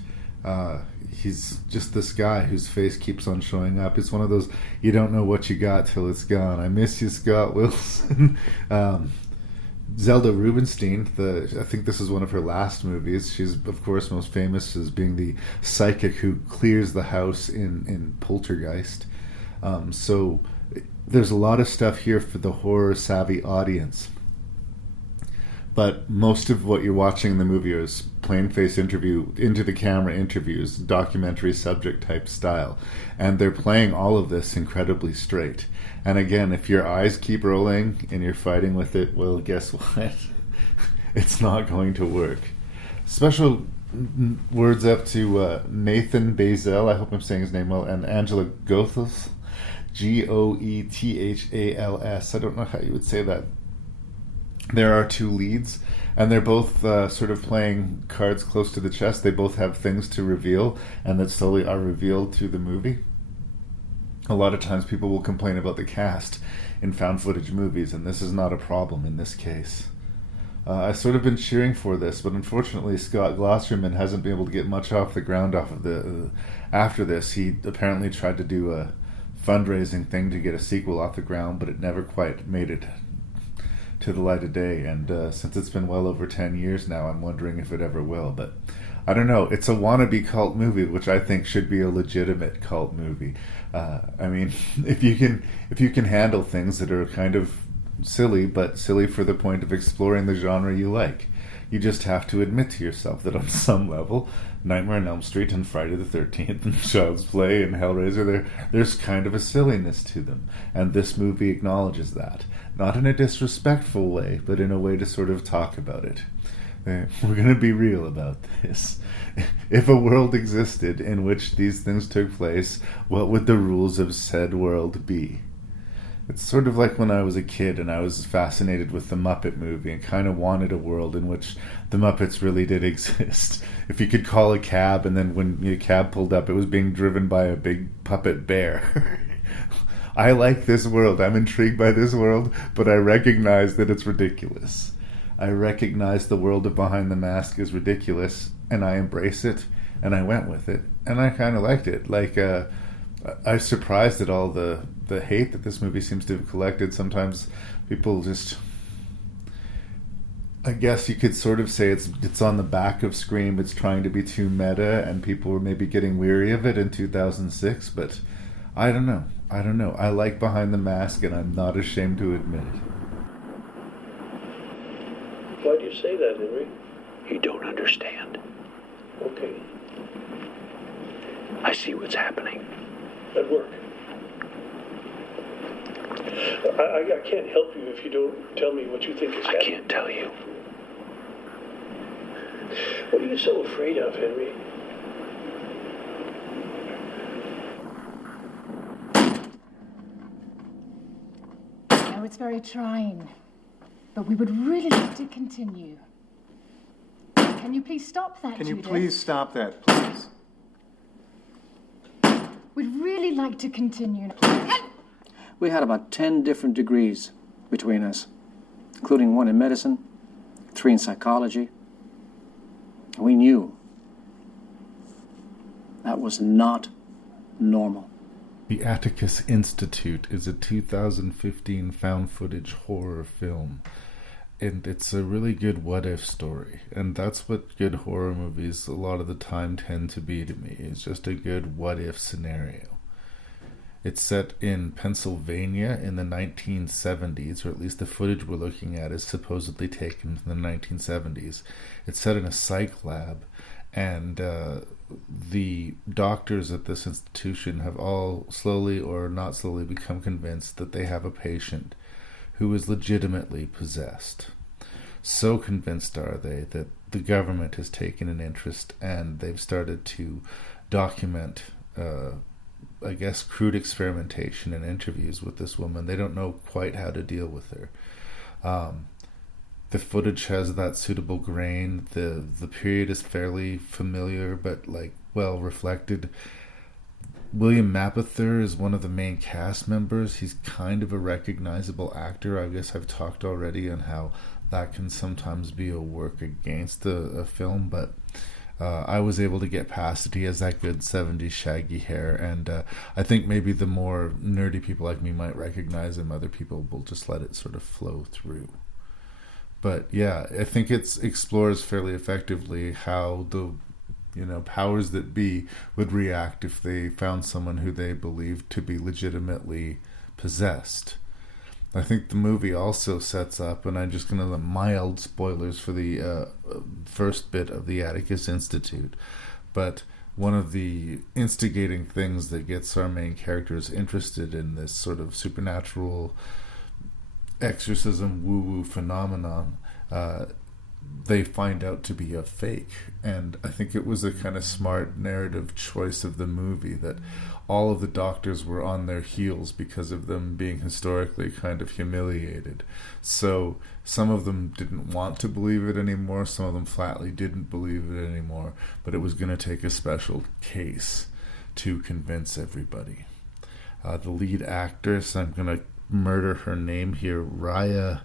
He's just this guy whose face keeps on showing up. It's one of those, you don't know what you got till it's gone. I miss you, Scott Wilson. Zelda Rubinstein, I think this is one of her last movies. She's, of course, most famous as being the psychic who clears the house in Poltergeist. So there's a lot of stuff here for the horror-savvy audience. But most of what you're watching in the movie is plain-face interview, into-the-camera interviews, documentary subject-type style. And they're playing all of this incredibly straight. And again, if your eyes keep rolling and you're fighting with it, well, guess what? It's not going to work. Special words up to Nathan Bazel, I hope I'm saying his name well, and Angela Goethals, Goethals. I don't know how you would say that. There are two leads, and they're both sort of playing cards close to the chest. They both have things to reveal, and that slowly are revealed through the movie. A lot of times people will complain about the cast in found footage movies, and this is not a problem in this case. I've sort of been cheering for this, but unfortunately Scott Glasserman hasn't been able to get much off the ground after this. He apparently tried to do a fundraising thing to get a sequel off the ground, but it never quite made it to the light of day, and since it's been well over 10 years now, I'm wondering if it ever will. But I don't know, it's a wannabe cult movie, which I think should be a legitimate cult movie. I mean, if you can handle things that are kind of silly, but silly for the point of exploring the genre you like, you just have to admit to yourself that on some level, Nightmare on Elm Street and Friday the 13th and Child's Play and Hellraiser, there's kind of a silliness to them, and this movie acknowledges that. Not in a disrespectful way, but in a way to sort of talk about it. We're going to be real about this. If a world existed in which these things took place, what would the rules of said world be? It's sort of like when I was a kid and I was fascinated with the Muppet movie and kind of wanted a world in which the Muppets really did exist. If you could call a cab, and then when your cab pulled up, it was being driven by a big puppet bear. I like this world. I'm intrigued by this world, but I recognize that it's ridiculous. I recognize the world of Behind the Mask is ridiculous, and I embrace it, and I went with it, and I kind of liked it. Like, I'm surprised at all the hate that this movie seems to have collected. Sometimes people just, I guess you could sort of say it's on the back of Scream. It's trying to be too meta, and people were maybe getting weary of it in 2006, but I don't know. I like Behind the Mask, and I'm not ashamed to admit it. Why do you say that, Henry? You don't understand. Okay. I see what's happening. At work. I can't help you if you don't tell me what you think is happening. I can't tell you. What are you so afraid of, Henry? I know it's very trying, but we would really like to continue. Can you please stop that, Can you Judith? please stop that, please? We'd really like to continue. We had about 10 different degrees between us, including 1 in medicine, 3 in psychology. We knew that was not normal. The Atticus Institute is a 2015 found footage horror film. And it's a really good what-if story. And that's what good horror movies a lot of the time tend to be to me. It's just a good what-if scenario. It's set in Pennsylvania in the 1970s, or at least the footage we're looking at is supposedly taken from the 1970s. It's set in a psych lab, and the doctors at this institution have all slowly or not slowly become convinced that they have a patient who is legitimately possessed. So convinced are they that the government has taken an interest, and they've started to document I guess crude experimentation and interviews with this woman. They don't know quite how to deal with her. The footage has that suitable grain. The period is fairly familiar, but well reflected. William Mapother is one of the main cast members. He's kind of a recognizable actor. I guess I've talked already on how that can sometimes be a work against a film, but I was able to get past it. He has that good 70s shaggy hair, and I think maybe the more nerdy people like me might recognize him. Other people will just let it sort of flow through. But yeah, I think it explores fairly effectively how the powers that be would react if they found someone who they believed to be legitimately possessed. I think the movie also sets up, and I'm just going to mild spoilers for the first bit of the Atticus Institute, but one of the instigating things that gets our main characters interested in this sort of supernatural exorcism woo-woo phenomenon, they find out to be a fake. And I think it was a kind of smart narrative choice of the movie that all of the doctors were on their heels because of them being historically kind of humiliated. So some of them didn't want to believe it anymore, some of them flatly didn't believe it anymore, but it was going to take a special case to convince everybody. The lead actress, I'm going to murder her name here, Raya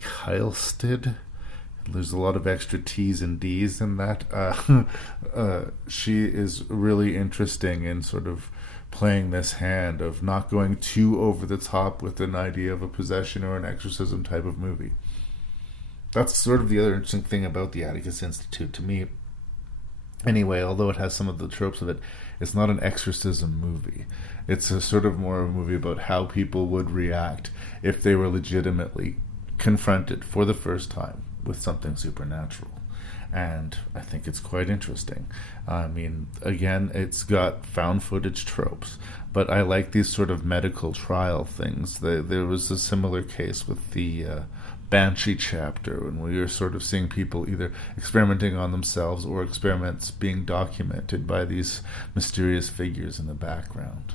Keilstead. There's a lot of extra T's and D's in that. She is really interesting in sort of playing this hand of not going too over the top with an idea of a possession or an exorcism type of movie. That's sort of the other interesting thing about the Atticus Institute to me. Anyway, although it has some of the tropes of it, it's not an exorcism movie. It's a sort of more of a movie about how people would react if they were legitimately confronted for the first time with something supernatural. And I think it's quite interesting. I mean, again, it's got found footage tropes, but I like these sort of medical trial things. There was a similar case with the Banshee chapter, when we were sort of seeing people either experimenting on themselves or experiments being documented by these mysterious figures in the background.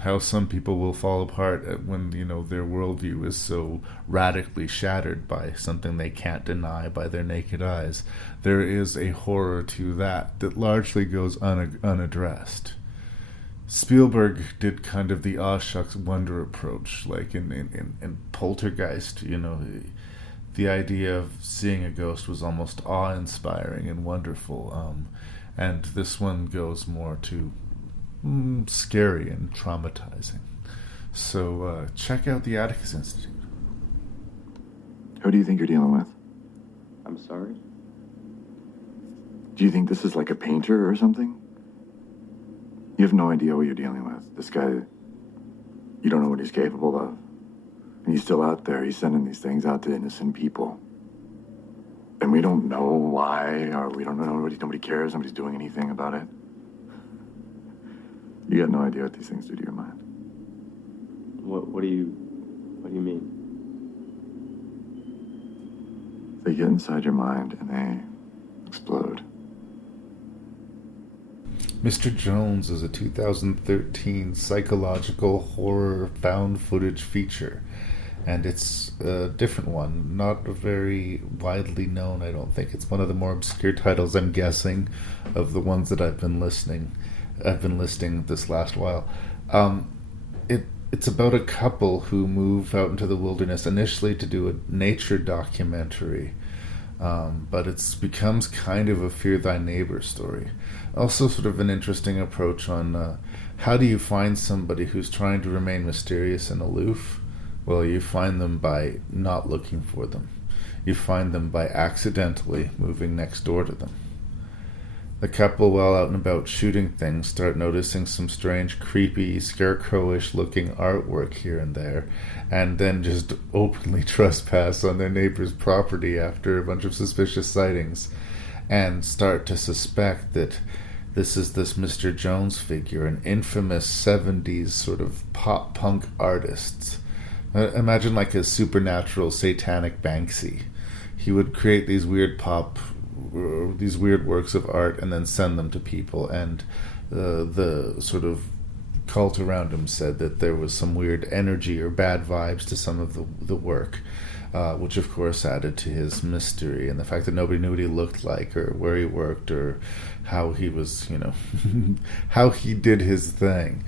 How some people will fall apart when their worldview is so radically shattered by something they can't deny by their naked eyes. There is a horror to that largely goes unaddressed. Spielberg did kind of the aw shucks wonder approach, like in Poltergeist. The idea of seeing a ghost was almost awe-inspiring and wonderful, and this one goes more to scary and traumatizing. So check out the Atticus Institute. Who do you think you're dealing with? I'm sorry? Do you think this is like a painter or something? You have no idea what you're dealing with. This guy, you don't know what he's capable of. And he's still out there. He's sending these things out to innocent people. And we don't know why, or we don't know, nobody cares, nobody's doing anything about it. You got no idea what these things do to your mind. What do you mean? They get inside your mind and they explode. Mr. Jones is a 2013 psychological horror found footage feature, and it's a different one, not very widely known. I don't think it's one of the more obscure titles, I'm guessing, of the ones that I've been listing this last while. It's about a couple who move out into the wilderness initially to do a nature documentary, but it becomes kind of a fear thy neighbor story. Also sort of an interesting approach on how do you find somebody who's trying to remain mysterious and aloof? Well, you find them by not looking for them. You find them by accidentally moving next door to them. The couple, while out and about shooting things, start noticing some strange, creepy, scarecrowish looking artwork here and there, and then just openly trespass on their neighbor's property after a bunch of suspicious sightings, and start to suspect that this is this Mr. Jones figure, an infamous 70s sort of pop-punk artist. Imagine like a supernatural satanic Banksy. He would create these weird works of art and then send them to people, and the sort of cult around him said that there was some weird energy or bad vibes to some of the work, which of course added to his mystery and the fact that nobody knew what he looked like or where he worked or how he was, how he did his thing.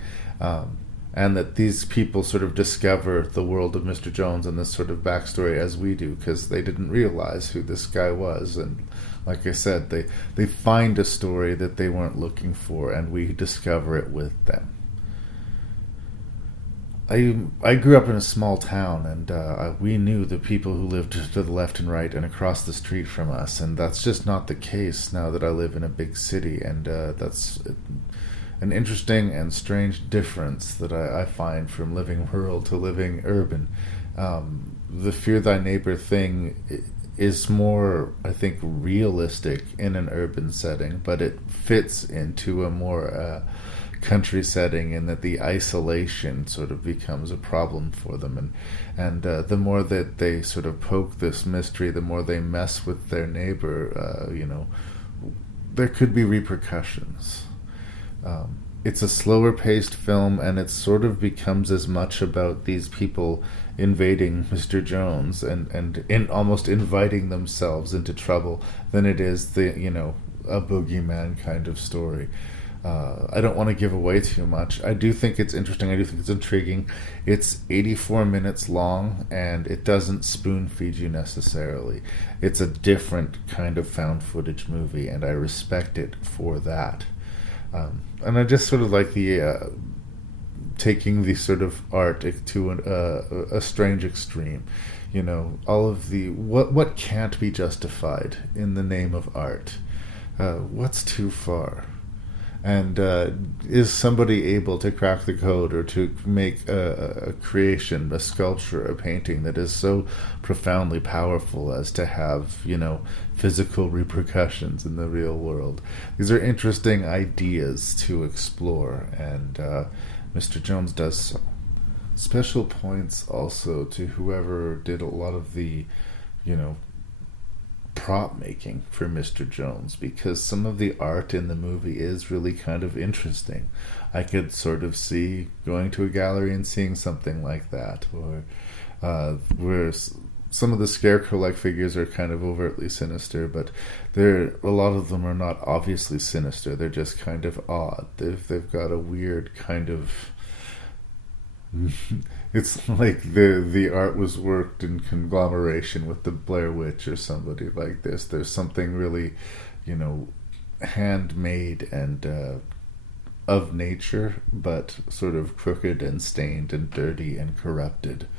And that these people sort of discover the world of Mr. Jones and this sort of backstory as we do, because they didn't realize who this guy was and Like I said, they find a story that they weren't looking for, and we discover it with them. I grew up in a small town, and we knew the people who lived to the left and right and across the street from us, and that's just not the case now that I live in a big city, and that's an interesting and strange difference that I find from living rural to living urban. The fear thy neighbor thing is more, I think, realistic in an urban setting, but it fits into a more country setting, in that the isolation sort of becomes a problem for them, and the more that they sort of poke this mystery, the more they mess with their neighbor, there could be repercussions. It's a slower paced film, and it sort of becomes as much about these people invading Mr. Jones and almost inviting themselves into trouble than it is a boogeyman kind of story. I don't want to give away too much. I do think it's interesting. I do think it's intriguing. It's 84 minutes long, and it doesn't spoon feed you necessarily. It's a different kind of found footage movie, and I respect it for that. And I just sort of like the taking the sort of art to a strange extreme. All of the what can't be justified in the name of art. What's too far? And is somebody able to crack the code, or to make a creation, a sculpture, a painting that is so profoundly powerful as to have, physical repercussions in the real world? These are interesting ideas to explore, and Mr. Jones does so. Special points also to whoever did a lot of the, prop making for Mr. Jones, because some of the art in the movie is really kind of interesting. I could sort of see going to a gallery and seeing something like that, or where some of the scarecrow-like figures are kind of overtly sinister, but a lot of them are not obviously sinister. They're just kind of odd. They've got a weird kind of... It's like the art was worked in conglomeration with the Blair Witch or somebody like this. There's something really, handmade and of nature, but sort of crooked and stained and dirty and corrupted.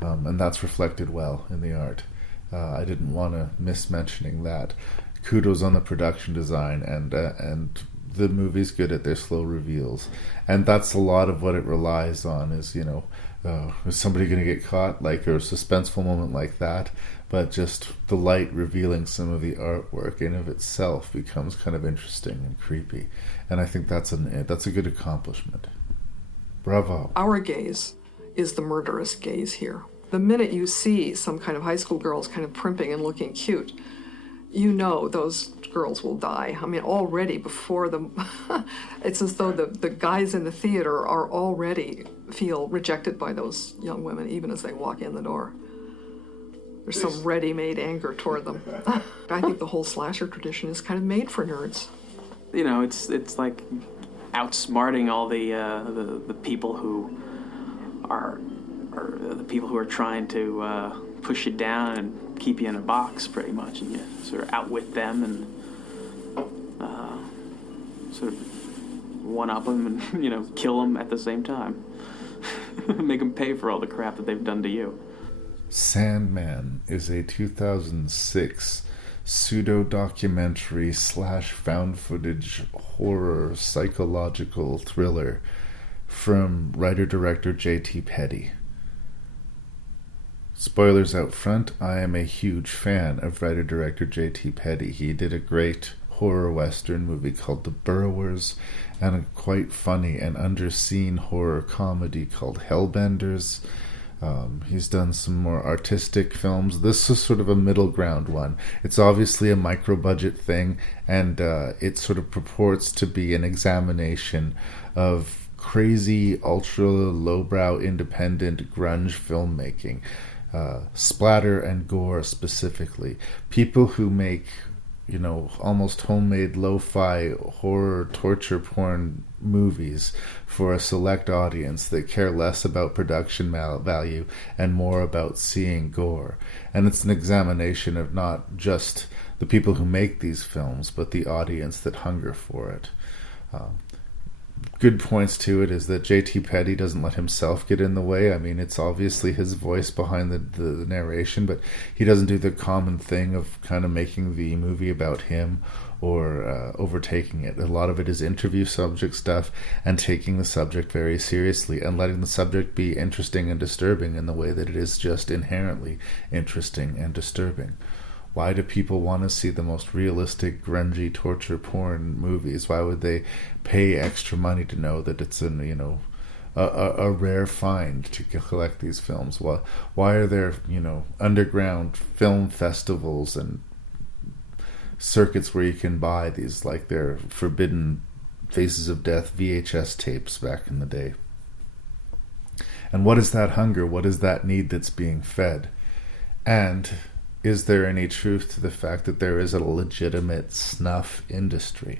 And that's reflected well in the art. I didn't want to miss mentioning that. Kudos on the production design, and the movie's good at their slow reveals. And that's a lot of what it relies on is, is somebody going to get caught, like, or a suspenseful moment like that, but just the light revealing some of the artwork in of itself becomes kind of interesting and creepy. And I think that's a good accomplishment. Bravo. Our gaze is the murderous gaze here. The minute you see some kind of high school girls kind of primping and looking cute, those girls will die. I mean, already before them, it's as though the guys in the theater are already feel rejected by those young women, even as they walk in the door. There's some ready-made anger toward them. I think the whole slasher tradition is kind of made for nerds. It's like outsmarting all the people who are the people who are trying to push you down and keep you in a box, pretty much, and you sort of outwit them and sort of one-up them and kill them at the same time. Make them pay for all the crap that they've done to you. S&man is a 2006 pseudo-documentary / found footage horror psychological thriller from writer-director J.T. Petty. Spoilers out front, I am a huge fan of writer-director J.T. Petty. He did a great horror western movie called The Burrowers, and a quite funny and underseen horror comedy called Hellbenders. He's done some more artistic films. This is sort of a middle ground one. It's obviously a micro-budget thing, and it sort of purports to be an examination of crazy, ultra lowbrow, independent grunge filmmaking. Splatter and gore specifically. People who make, almost homemade lo-fi horror torture porn movies for a select audience that care less about production value and more about seeing gore. And it's an examination of not just the people who make these films, but the audience that hunger for it. Good points to it is that J.T. Petty doesn't let himself get in the way. I mean, it's obviously his voice behind the narration, but he doesn't do the common thing of kind of making the movie about him or overtaking it. A lot of it is interview subject stuff and taking the subject very seriously and letting the subject be interesting and disturbing in the way that it is just inherently interesting and disturbing. Why do people want to see the most realistic, grungy torture porn movies? Why would they pay extra money to know that it's a rare find to collect these films? Why are there underground film festivals and circuits where you can buy these like they're forbidden Faces of Death VHS tapes back in the day? And what is that hunger? What is that need that's being fed? And is there any truth to the fact that there is a legitimate snuff industry?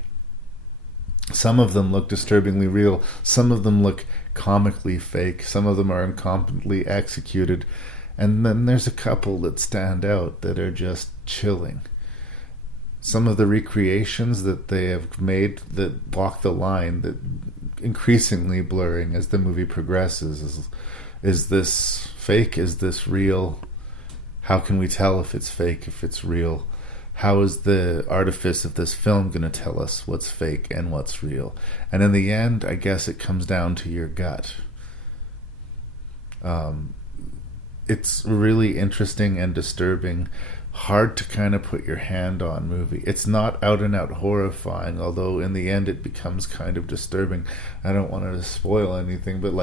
Some of them look disturbingly real. Some of them look comically fake. Some of them are incompetently executed. And then there's a couple that stand out that are just chilling. Some of the recreations that they have made that walk the line, that increasingly blurring as the movie progresses. Is this fake? Is this real? How can we tell if it's fake, if it's real? How is the artifice of this film going to tell us what's fake and what's real? And in the end, I guess it comes down to your gut. It's really interesting and disturbing, hard to kind of put your hand on movie. It's not out and out horrifying, although in the end it becomes kind of disturbing. I don't want to spoil anything, but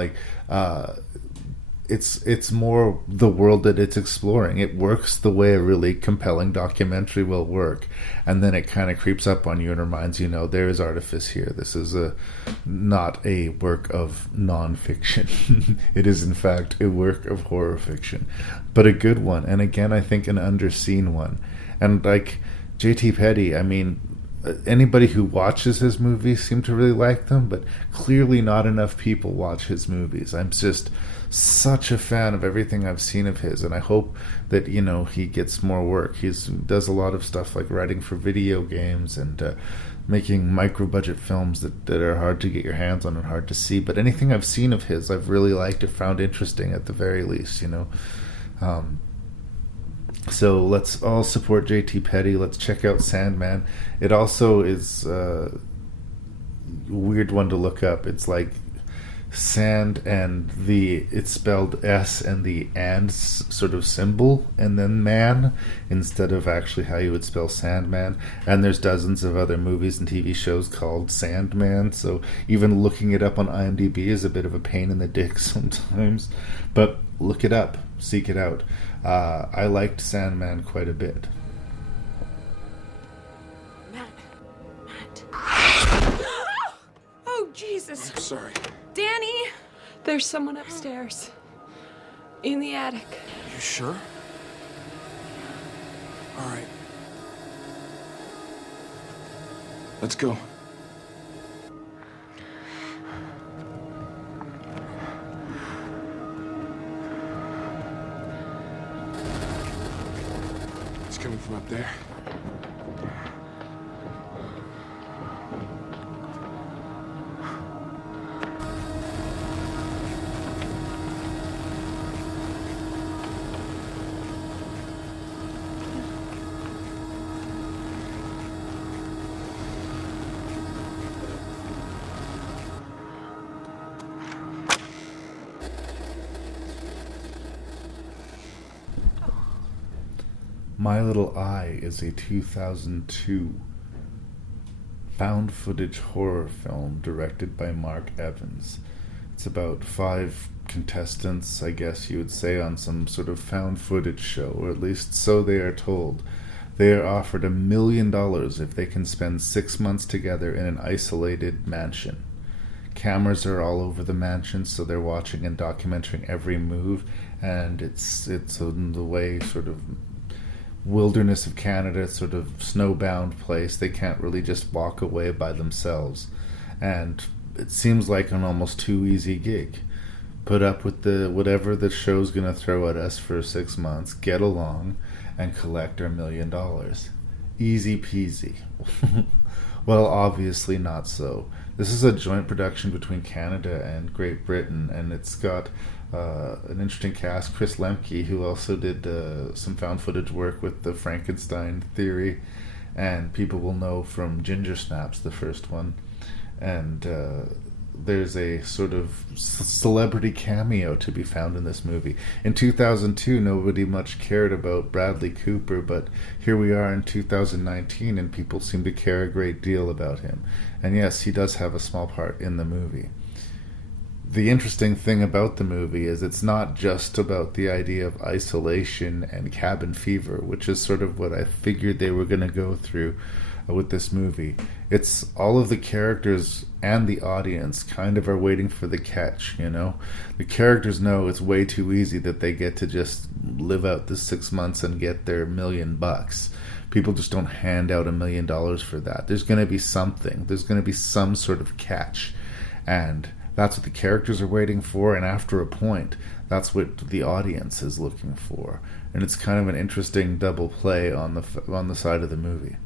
it's more the world that it's exploring. It works the way a really compelling documentary will work, and then it kind of creeps up on you and reminds you, there is artifice here. This is not a work of non-fiction. It is in fact a work of horror fiction, but a good one, and again I think an underseen one. And like J.T. Petty, I mean, anybody who watches his movies seem to really like them, but clearly not enough people watch his movies. I'm just such a fan of everything I've seen of his, and I hope that he gets more work. He does a lot of stuff like writing for video games and making micro budget films that are hard to get your hands on and hard to see, but anything I've seen of his I've really liked or found interesting at the very least. So let's all support J.T. Petty. Let's check out S&man. It also is a weird one to look up. It's like sand and it's spelled S and the and sort of symbol and then man instead of actually how you would spell S&man. And there's dozens of other movies and TV shows called S&man, so even looking it up on IMDb is a bit of a pain in the dick sometimes, but look it up, seek it out. I liked S&man quite a bit. Oh, Jesus. I'm sorry. Danny, there's someone upstairs. In the attic. You sure? All right. Let's go. It's coming from up there. My Little Eye is a 2002 found footage horror film directed by Mark Evans. It's about 5 contestants, I guess you would say, on some sort of found footage show, or at least so they are told. They are offered $1 million if they can spend 6 months together in an isolated mansion. Cameras are all over the mansion, so they're watching and documenting every move, and it's in the way sort of wilderness of Canada, sort of snowbound place. They can't really just walk away by themselves, and it seems like an almost too easy gig. Put up with whatever the show's gonna throw at us for 6 months, get along, and collect our $1 million. easy peasy. Well, obviously not so. This is a joint production between Canada and Great Britain, and it's got an interesting cast. Chris Lemke, who also did some found footage work with the Frankenstein theory, and people will know from Ginger Snaps, the first one. And there's a sort of celebrity cameo to be found in this movie. In 2002, nobody much cared about Bradley Cooper, but here we are in 2019, and people seem to care a great deal about him. And yes, he does have a small part in the movie. The interesting thing about the movie is it's not just about the idea of isolation and cabin fever, which is sort of what I figured they were going to go through with this movie. It's all of the characters and the audience kind of are waiting for the catch, you know? The characters know it's way too easy that they get to just live out the 6 months and get their $1 million. People just don't hand out $1 million for that. There's going to be something. There's going to be some sort of catch. And that's what the characters are waiting for, and after a point, that's what the audience is looking for. And it's kind of an interesting double play on the side of the movie.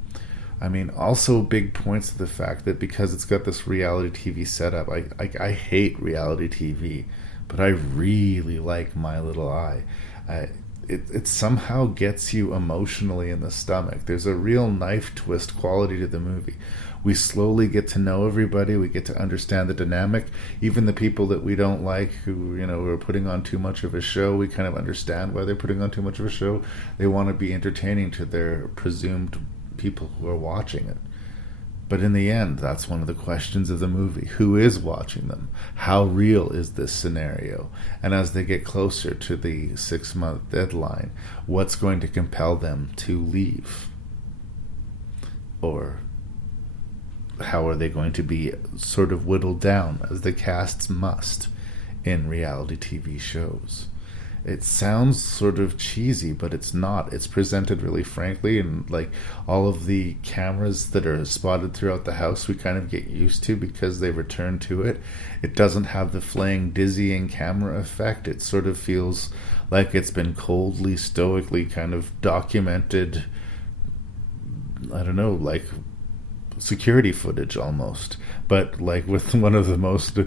I mean, also big points to the fact that because it's got this reality TV setup, I hate reality TV, but I really like My Little Eye. It somehow gets you emotionally in the stomach. There's a real knife twist quality to the movie. We slowly get to know everybody. We get to understand the dynamic. Even the people that we don't like, who, you know, are putting on too much of a show, we kind of understand why they're putting on too much of a show. They want to be entertaining to their presumed people who are watching it. But in the end, that's one of the questions of the movie. Who is watching them? How real is this scenario? And as they get closer to the 6-month deadline, what's going to compel them to leave? Or how are they going to be sort of whittled down, as the casts must in reality TV shows? It sounds sort of cheesy, but it's not. It's presented really frankly, and like all of the cameras that are spotted throughout the house we kind of get used to because they return to it. It doesn't have the flaying, dizzying camera effect. It sort of feels like it's been coldly, stoically kind of documented, I don't know, like security footage almost, but like with one of the most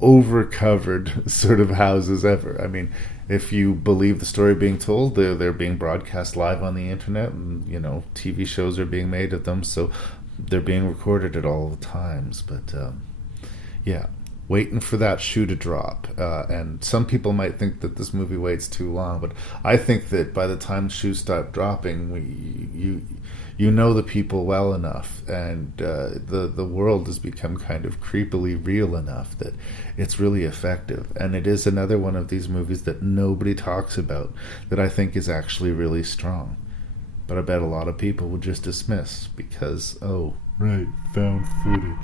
over-covered sort of houses ever. I mean, if you believe the story being told, they're being broadcast live on the internet, and you know, TV shows are being made of them, so they're being recorded at all the times. But yeah, waiting for that shoe to drop. And some people might think that this movie waits too long, but I think that by the time shoes start dropping, you know the people well enough, and the world has become kind of creepily real enough that it's really effective. And it is another one of these movies that nobody talks about that I think is actually really strong. But I bet a lot of people would just dismiss because, oh, right, found footage.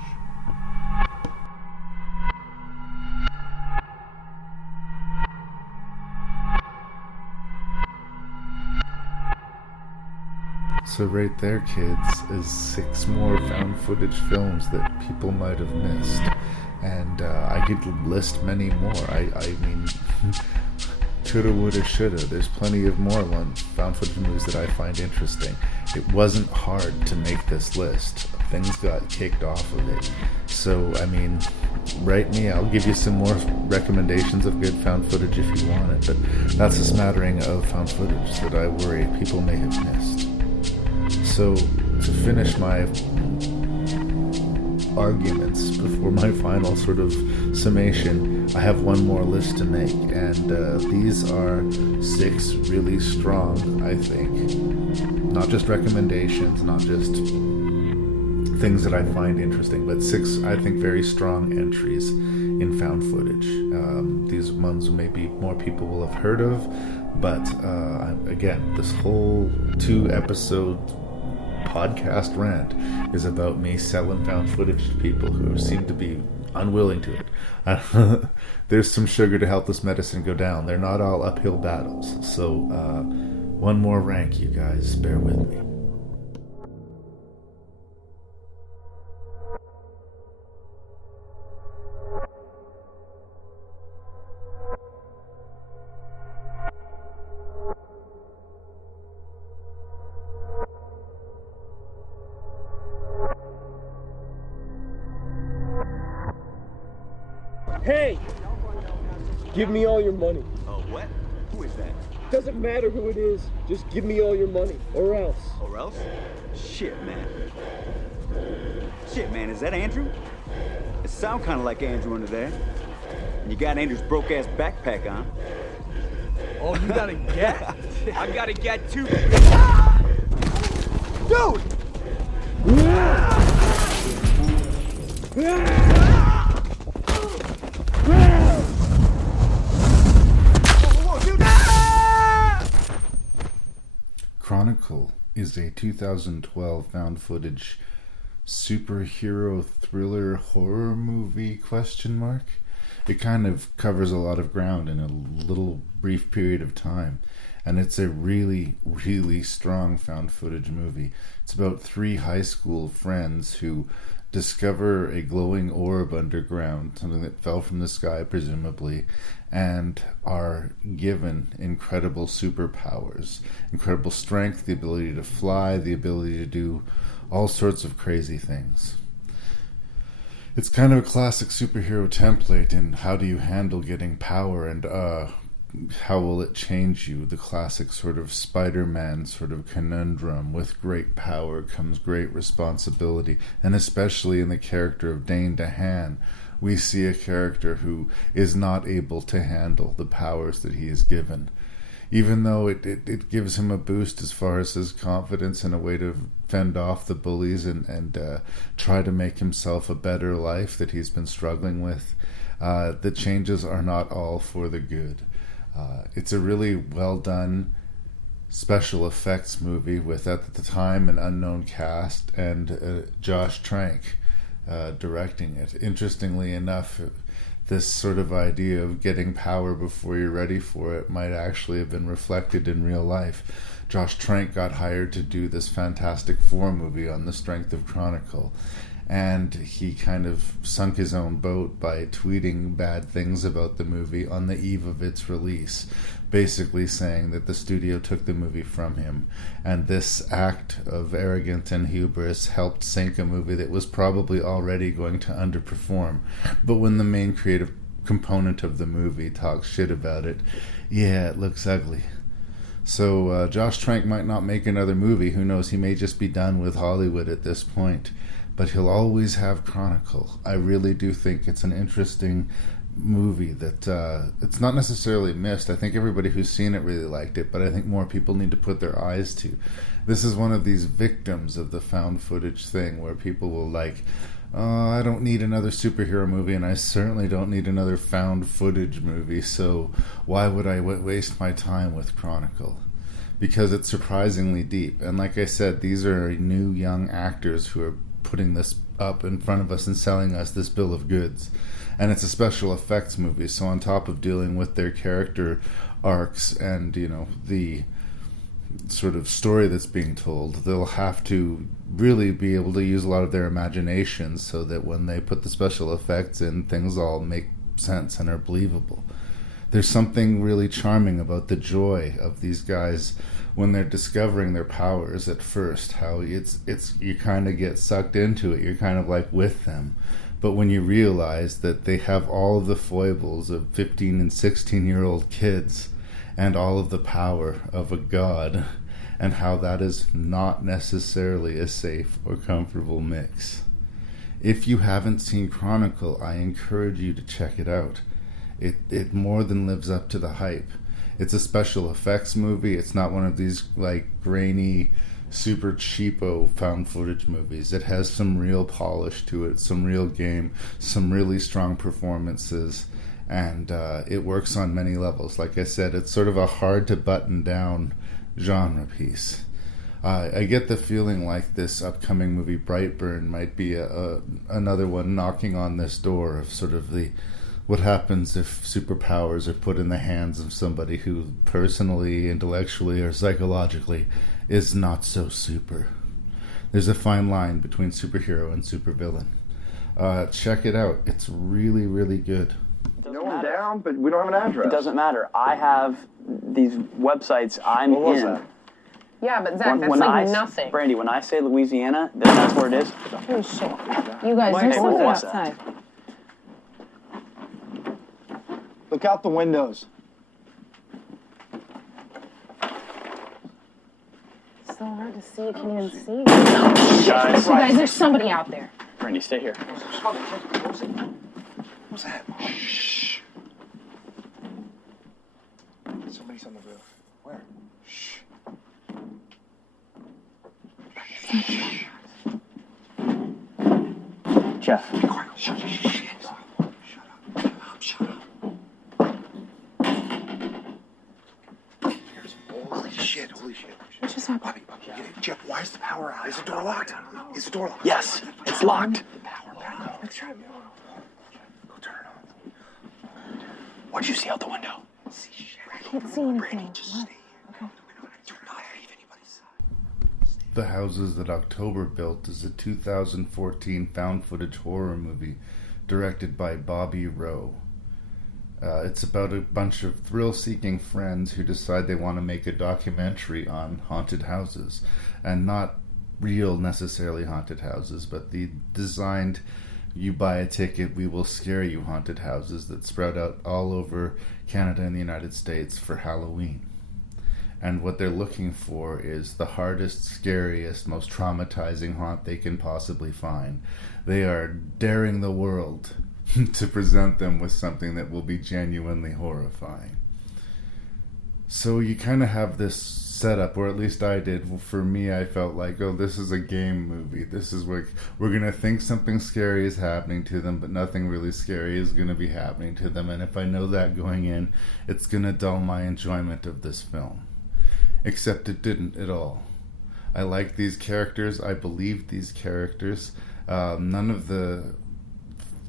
So right there, kids, is 6 more found footage films that people might have missed. And I could list many more. I mean, coulda, woulda, shoulda. There's plenty of more found footage movies that I find interesting. It wasn't hard to make this list. Things got kicked off of it. So, I mean, write me. I'll give you some more recommendations of good found footage if you want it. But that's a smattering of found footage that I worry people may have missed. So, to finish my arguments before my final sort of summation, I have one more list to make, and these are 6 really strong, I think, not just recommendations, not just things that I find interesting, but 6, I think, very strong entries in found footage. These ones maybe more people will have heard of, but again, this whole 2-episode podcast rant is about me selling found footage to people who seem to be unwilling to it. There's some sugar to help this medicine go down. They're not all uphill battles. So one more rank, you guys. Bear with me. Hey! Give me all your money. Oh, what? Who is that? Doesn't matter who it is. Just give me all your money, or else. Or else? Shit, man. Shit, man, is that Andrew? It sounds kind of like Andrew under there. And you got Andrew's broke-ass backpack on. Oh, you got a gat? I got a gat, too. Dude! Chronicle is a 2012 found footage superhero thriller horror movie ? It kind of covers a lot of ground in a little brief period of time, and it's a really, really strong found footage movie. It's about 3 high school friends who discover a glowing orb underground, something that fell from the sky presumably, and are given incredible superpowers, incredible strength, the ability to fly, the ability to do all sorts of crazy things. It's kind of a classic superhero template in how do you handle getting power and how will it change you? The classic sort of Spider-Man sort of conundrum. With great power comes great responsibility. And especially in the character of Dane DeHaan, we see a character who is not able to handle the powers that he is given. Even though it gives him a boost as far as his confidence and a way to fend off the bullies and try to make himself a better life that he's been struggling with, the changes are not all for the good. It's a really well done special effects movie with, at the time, an unknown cast and Josh Trank directing it. Interestingly enough, this sort of idea of getting power before you're ready for it might actually have been reflected in real life. Josh Trank got hired to do this Fantastic Four movie on the strength of Chronicle, and he kind of sunk his own boat by tweeting bad things about the movie on the eve of its release, basically saying that the studio took the movie from him, and this act of arrogance and hubris helped sink a movie that was probably already going to underperform. But when the main creative component of the movie talks shit about it, yeah, it looks ugly. So Josh Trank might not make another movie. Who knows? He may just be done with Hollywood at this point. But he'll always have Chronicle. I really do think it's an interesting movie that it's not necessarily missed. I think everybody who's seen it really liked it, but I think more people need to put their eyes to. This is one of these victims of the found footage thing where people will like, oh, I don't need another superhero movie, and I certainly don't need another found footage movie, so why would I waste my time with Chronicle? Because it's surprisingly deep. And like I said, these are new young actors who are putting this up in front of us and selling us this bill of goods. And it's a special effects movie, so on top of dealing with their character arcs and, you know, the sort of story that's being told, they'll have to really be able to use a lot of their imagination so that when they put the special effects in, things all make sense and are believable. There's something really charming about the joy of these guys when they're discovering their powers at first, how it's you kind of get sucked into it, you're kind of like with them. But when you realize that they have all of the foibles of 15 and 16-year-old kids and all of the power of a god, and how that is not necessarily a safe or comfortable mix. If you haven't seen Chronicle, I encourage you to check it out. It more than lives up to the hype. It's a special effects movie. It's not one of these like grainy, super cheapo found footage movies. It has some real polish to it, some real game, some really strong performances, and it works on many levels. Like I said, it's sort of a hard to button down genre piece. I get the feeling like this upcoming movie Brightburn might be another one knocking on this door of sort of the what happens if superpowers are put in the hands of somebody who personally, intellectually, or psychologically is not so super. There's a fine line between superhero and supervillain. Check it out. It's really, really good. No one down, but we don't have an address. It doesn't matter. I have these websites I'm What was in. that? Yeah, but Zach, that's like nothing. Brandy, when I say Louisiana, then that's where it is. Oh shit. You guys, there's someone outside. Look out the windows. So hard to see. You can't even see. You guys. You guys, there's somebody out there. Brandy, stay here. What's that? Shh. Somebody's on the roof. Where? Shh. Jeff. Be quiet. Shut up. Shut up. Holy shit. What just happened? Bobby, get it. Jeff, why is the power out? Is the door locked? Is the door locked? Yes, it's locked. Let's try it. Go turn it on. What'd you see out the window? I can't see anything. What? The Houses That October Built is a 2014 found footage horror movie directed by Bobby Rowe. It's about a bunch of thrill-seeking friends who decide they want to make a documentary on haunted houses, and not real necessarily haunted houses, but the designed you buy a ticket, we will scare you haunted houses that spread out all over Canada and the United States for Halloween. And what they're looking for is the hardest, scariest, most traumatizing haunt they can possibly find. They are daring the world to present them with something that will be genuinely horrifying. So you kind of have this setup, or at least I did. For me, I felt like, oh, this is a game movie. This is where we're going to think something scary is happening to them, but nothing really scary is going to be happening to them. And if I know that going in, it's going to dull my enjoyment of this film. Except it didn't at all. I liked these characters. I believed these characters. None of the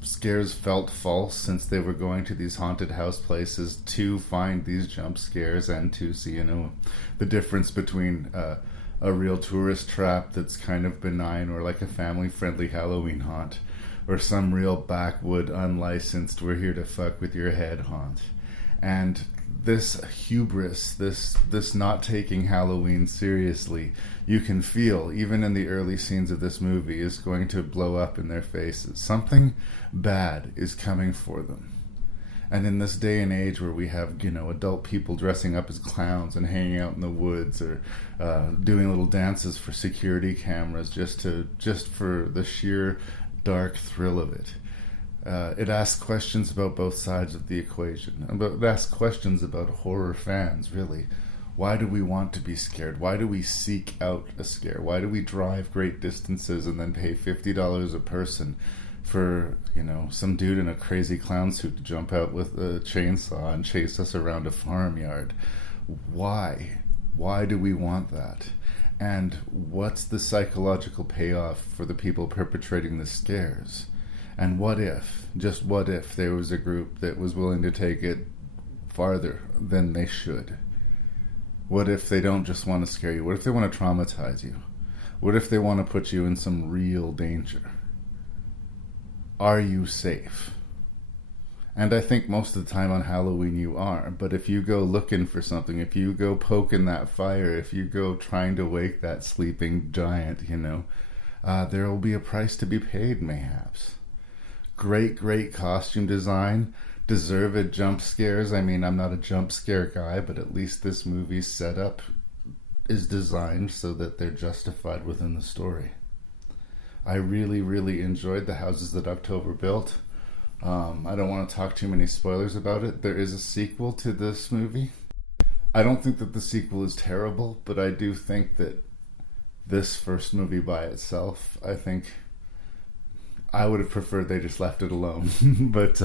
scares felt false, since they were going to these haunted house places to find these jump scares and to see, the difference between a real tourist trap that's kind of benign, or like a family-friendly Halloween haunt, or some real backwood, unlicensed, we're here to fuck with your head haunt. And this hubris, this not taking Halloween seriously, you can feel, even in the early scenes of this movie, is going to blow up in their faces. Something bad is coming for them. And in this day and age where we have, adult people dressing up as clowns and hanging out in the woods, or doing little dances for security cameras, just for the sheer dark thrill of it. It asks questions about both sides of the equation. It asks questions about horror fans, really. Why do we want to be scared? Why do we seek out a scare? Why do we drive great distances and then pay $50 a person for, some dude in a crazy clown suit to jump out with a chainsaw and chase us around a farmyard? Why? Why do we want that? And what's the psychological payoff for the people perpetrating the scares? And what if, just what if, there was a group that was willing to take it farther than they should? What if they don't just want to scare you? What if they want to traumatize you? What if they want to put you in some real danger? Are you safe? And I think most of the time on Halloween you are. But if you go looking for something, if you go poking that fire, if you go trying to wake that sleeping giant, there will be a price to be paid, mayhaps. Great costume design, deserved jump scares. I mean, I'm not a jump scare guy, but at least this movie's setup is designed so that they're justified within the story. I really enjoyed The Houses That October Built. I don't want to talk too many spoilers about it. There is a sequel to this movie. I don't think that the sequel is terrible, but I do think that this first movie by itself, I think I would have preferred they just left it alone. But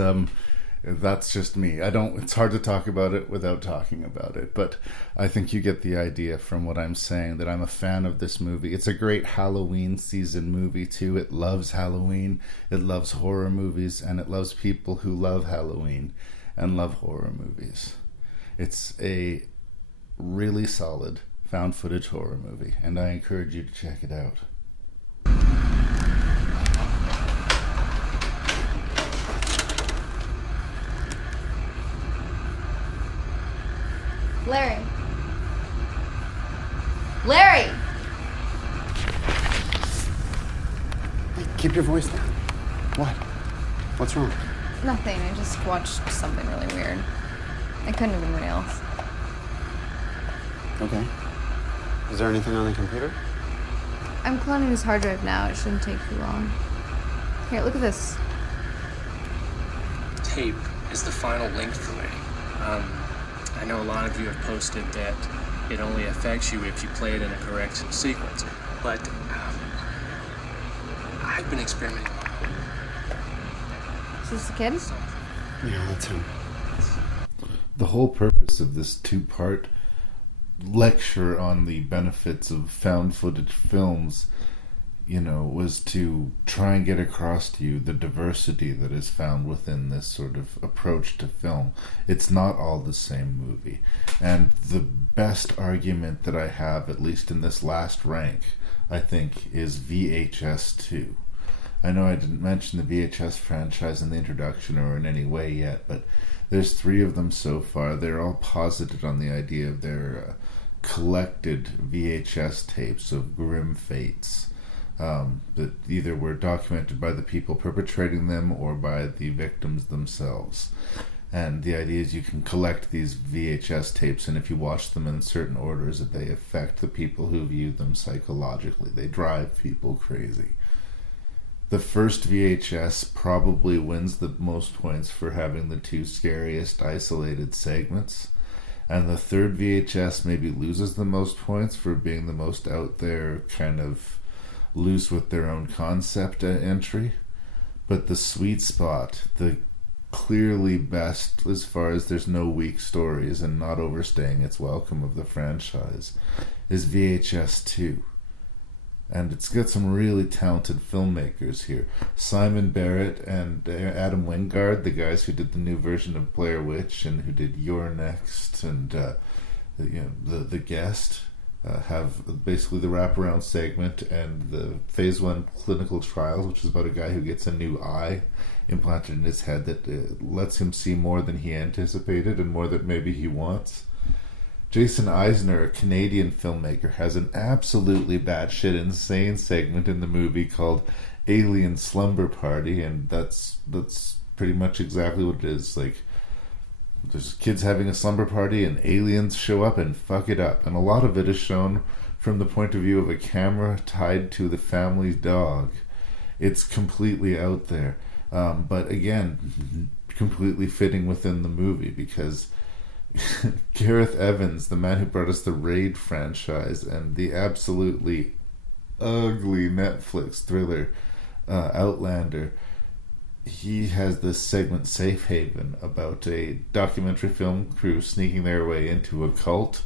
that's just me. It's hard to talk about it without talking about it. But I think you get the idea from what I'm saying, that I'm a fan of this movie. It's a great Halloween season movie too. It loves Halloween, it loves horror movies, and it loves people who love Halloween and love horror movies. It's a really solid found footage horror movie, and I encourage you to check it out. Larry. Larry! Wait, keep your voice down. What? What's wrong? Nothing. I just watched something really weird. It couldn't have been real. Okay. Is there anything on the computer? I'm cloning his hard drive now. It shouldn't take too long. Here, look at this. Tape is the final link for me. I know a lot of you have posted that it only affects you if you play it in a correct sequence, but I've been experimenting. Is this the kid? Yeah, that's him. The whole purpose of this two-part lecture on the benefits of found footage films, was to try and get across to you the diversity that is found within this sort of approach to film. It's not all the same movie. And the best argument that I have, at least in this last rank, I think, is VHS 2. I know I didn't mention the VHS franchise in the introduction or in any way yet, but there's 3 of them so far. They're all posited on the idea of their collected VHS tapes of grim fates that either were documented by the people perpetrating them or by the victims themselves. And the idea is you can collect these VHS tapes, and if you watch them in certain orders, that they affect the people who view them psychologically. They drive people crazy. The first VHS probably wins the most points for having the 2 scariest isolated segments. And the third VHS maybe loses the most points for being the most out there, kind of loose with their own concept entry. But the sweet spot, the clearly best as far as there's no weak stories and not overstaying its welcome of the franchise, is VHS 2. And it's got some really talented filmmakers here. Simon Barrett and Adam Wingard, the guys who did the new version of Blair Witch and who did You're Next and the Guest, have basically the wraparound segment and the Phase 1 clinical trials, which is about a guy who gets a new eye implanted in his head that lets him see more than he anticipated and more than maybe he wants. Jason Eisner, a Canadian filmmaker, has an absolutely batshit insane segment in the movie called Alien Slumber Party, and that's pretty much exactly what it is. Like, there's kids having a slumber party and aliens show up and fuck it up. And a lot of it is shown from the point of view of a camera tied to the family's dog. It's completely out there. But again, completely fitting within the movie because Gareth Evans, the man who brought us the Raid franchise and the absolutely ugly Netflix thriller Outlander, he has this segment Safe Haven about a documentary film crew sneaking their way into a cult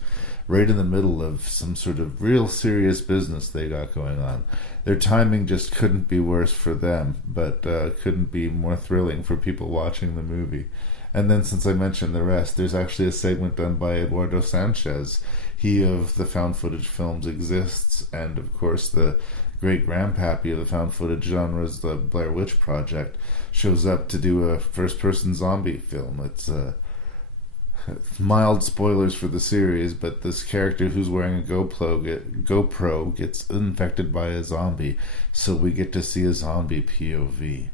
right in the middle of some sort of real serious business they got going on. Their timing just couldn't be worse for them, but couldn't be more thrilling for people watching the movie. And then, since I mentioned the rest, there's actually a segment done by Eduardo Sanchez. He of the found footage films exists, and of course the great grandpappy of the found footage genres, the Blair Witch Project, shows up to do a first-person zombie film. It's mild spoilers for the series, but this character who's wearing a GoPro gets infected by a zombie, so we get to see a zombie POV.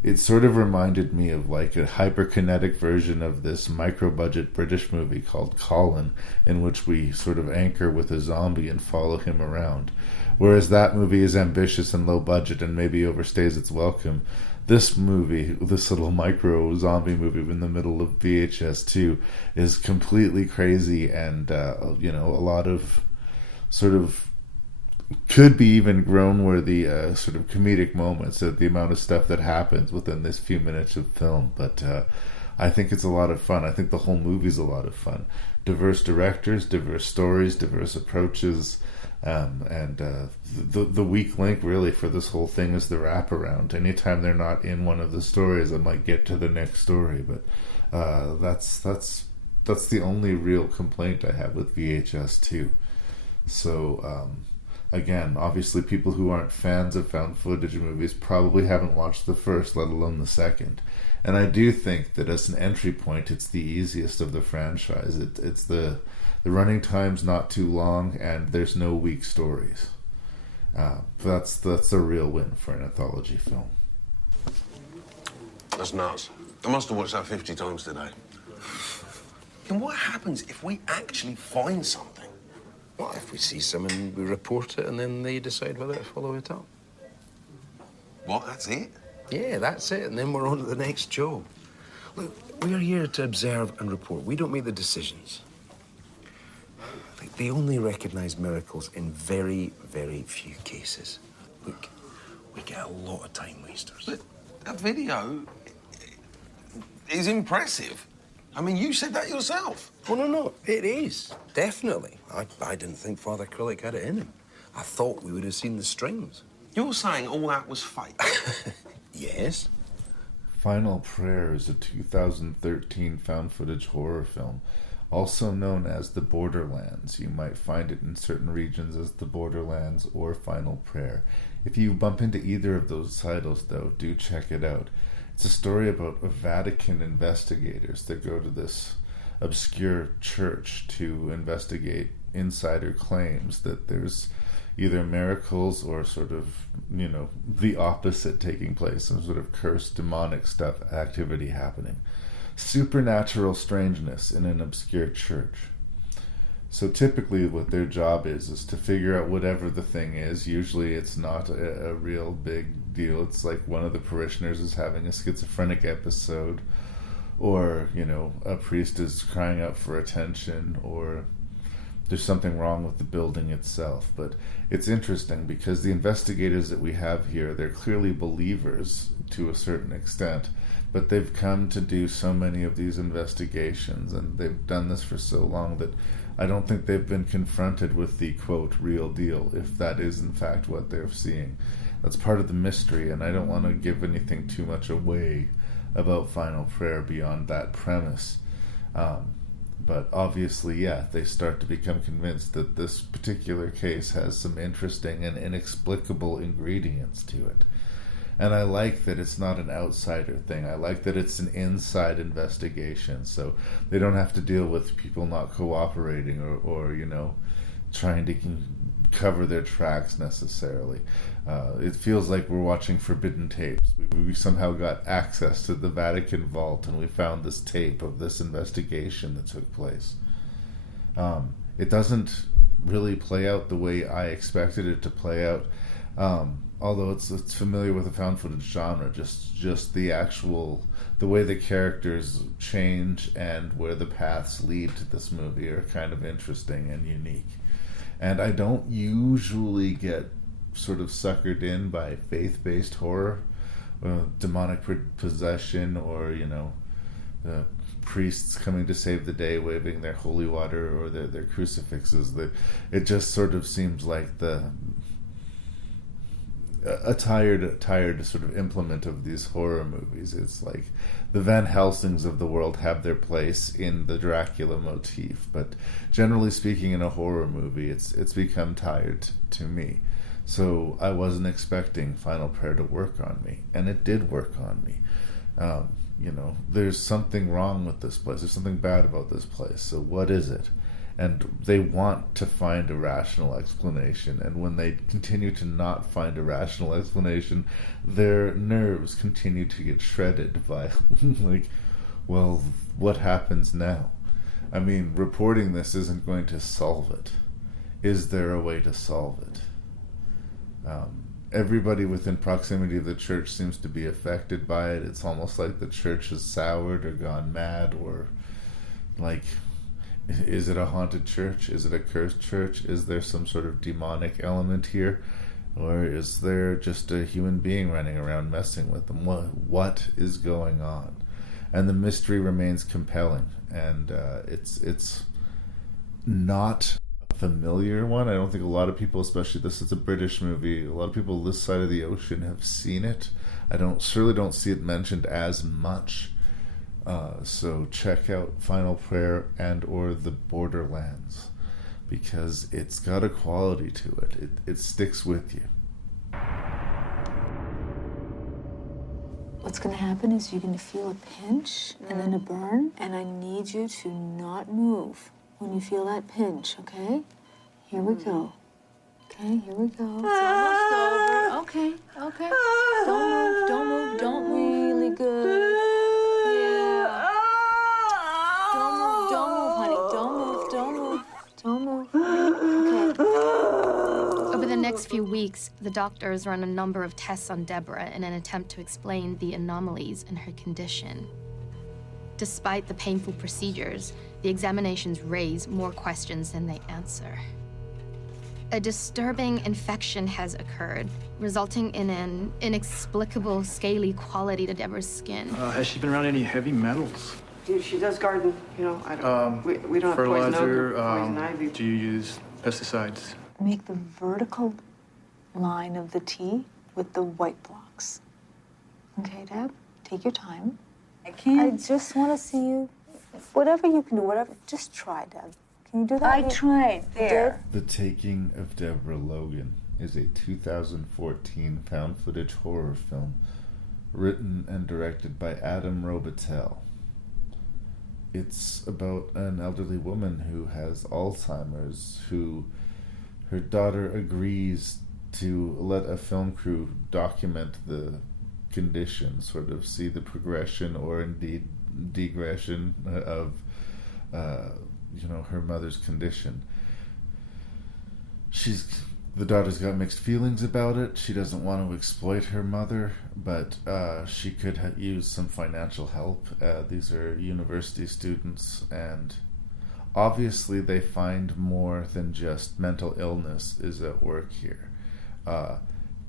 It sort of reminded me of like a hyperkinetic version of this micro-budget British movie called Colin, in which we sort of anchor with a zombie and follow him around. Whereas that movie is ambitious and low budget and maybe overstays its welcome, this movie, this little micro-zombie movie in the middle of VHS 2, is completely crazy and, a lot of sort of could be even groan-worthy sort of comedic moments at the amount of stuff that happens within this few minutes of film. But I think it's a lot of fun. I think the whole movie's a lot of fun. Diverse directors, diverse stories, diverse approaches, and the weak link really for this whole thing is the wraparound. Anytime they're not in one of the stories, I might get to the next story. But that's the only real complaint I have with VHS 2. So again, obviously people who aren't fans of found footage movies probably haven't watched the first, let alone the second. And I do think that as an entry point, it's the easiest of the franchise. It's the running time's not too long, and there's no weak stories. That's a real win for an anthology film. That's nuts. I must have watched that 50 times today. And what happens if we actually find something? What if we see something, we report it, and then they decide whether to follow it up? What, that's it? Yeah, that's it, and then we're on to the next job. Look, we're here to observe and report. We don't make the decisions. Like, they only recognise miracles in very, very few cases. Look, we get a lot of time wasters. But that video is impressive. I mean, you said that yourself. Oh, no, it is. Definitely. I didn't think Father Krillick had it in him. I thought we would have seen the strings. You're saying all that was fake? Yes. Final Prayer is a 2013 found footage horror film, also known as The Borderlands. You might find it in certain regions as The Borderlands or Final Prayer. If you bump into either of those titles, though, do check it out. It's a story about Vatican investigators that go to this obscure church to investigate insider claims that there's either miracles or sort of, the opposite taking place, some sort of cursed demonic activity happening. Supernatural strangeness in an obscure church. So typically what their job is to figure out whatever the thing is. Usually it's not a real big deal. It's like one of the parishioners is having a schizophrenic episode, or, a priest is crying out for attention, or there's something wrong with the building itself. But it's interesting because the investigators that we have here, they're clearly believers to a certain extent, but they've come to do so many of these investigations, and they've done this for so long that I don't think they've been confronted with the, quote, real deal, if that is in fact what they're seeing. That's part of the mystery, and I don't want to give anything too much away about Final Prayer beyond that premise. But obviously, they start to become convinced that this particular case has some interesting and inexplicable ingredients to it. And I like that it's not an outsider thing. I like that it's an inside investigation, so they don't have to deal with people not cooperating or trying to cover their tracks necessarily. It feels like we're watching forbidden tapes. We somehow got access to the Vatican vault, and we found this tape of this investigation that took place. It doesn't really play out the way I expected it to play out. Although it's familiar with the found footage genre, just the way the characters change and where the paths lead to this movie are kind of interesting and unique. And I don't usually get sort of suckered in by faith-based horror, demonic possession, or priests coming to save the day waving their holy water or their crucifixes. It just sort of seems like a tired sort of implement of these horror movies. It's like the Van Helsings of the world have their place in the Dracula motif, but generally speaking, in a horror movie, it's become tired to me. So I wasn't expecting Final Prayer to work on me, and it did work on me. There's something wrong with this place. There's something bad about this place. So what is it? And they want to find a rational explanation. And when they continue to not find a rational explanation, their nerves continue to get shredded by, what happens now? I mean, reporting this isn't going to solve it. Is there a way to solve it? Everybody within proximity of the church seems to be affected by it. It's almost like the church has soured or gone mad, or is it a haunted church? Is it a cursed church? Is there some sort of demonic element here? Or is there just a human being running around messing with them? What is going on? And the mystery remains compelling. And it's not a familiar one. I don't think a lot of people, especially this is a British movie, a lot of people this side of the ocean have seen it. I surely don't see it mentioned as much. So check out Final Prayer and or The Borderlands, because it's got a quality to it. It sticks with you. What's going to happen is you're going to feel a pinch and then a burn, and I need you to not move when you feel that pinch, okay? Here we go. Okay, here we go. It's almost over. Okay. Don't move. Don't really good. past few weeks, the doctors run a number of tests on Deborah in an attempt to explain the anomalies in her condition. Despite the painful procedures, the examinations raise more questions than they answer. A disturbing infection has occurred, resulting in an inexplicable scaly quality to Deborah's skin. Has she been around any heavy metals? Dude, she does garden, you know, I don't, we don't have poison oak Fertilizer, or poison ivy. do you use pesticides? Make the vertical line of the T with the white blocks. Okay, Deb? Take your time. I can't. I just want to see you. Whatever you can do, whatever. Just try, Deb. Can you do that? I tried. There. The Taking of Deborah Logan is a 2014 found footage horror film written and directed by Adam Robitel. It's about an elderly woman who has Alzheimer's, who her daughter agrees to let a film crew document the condition, sort of see the progression or indeed degression of her mother's condition. The daughter's got mixed feelings about it. She doesn't want to exploit her mother, but she could use some financial help. These are university students, and obviously they find more than just mental illness is at work here.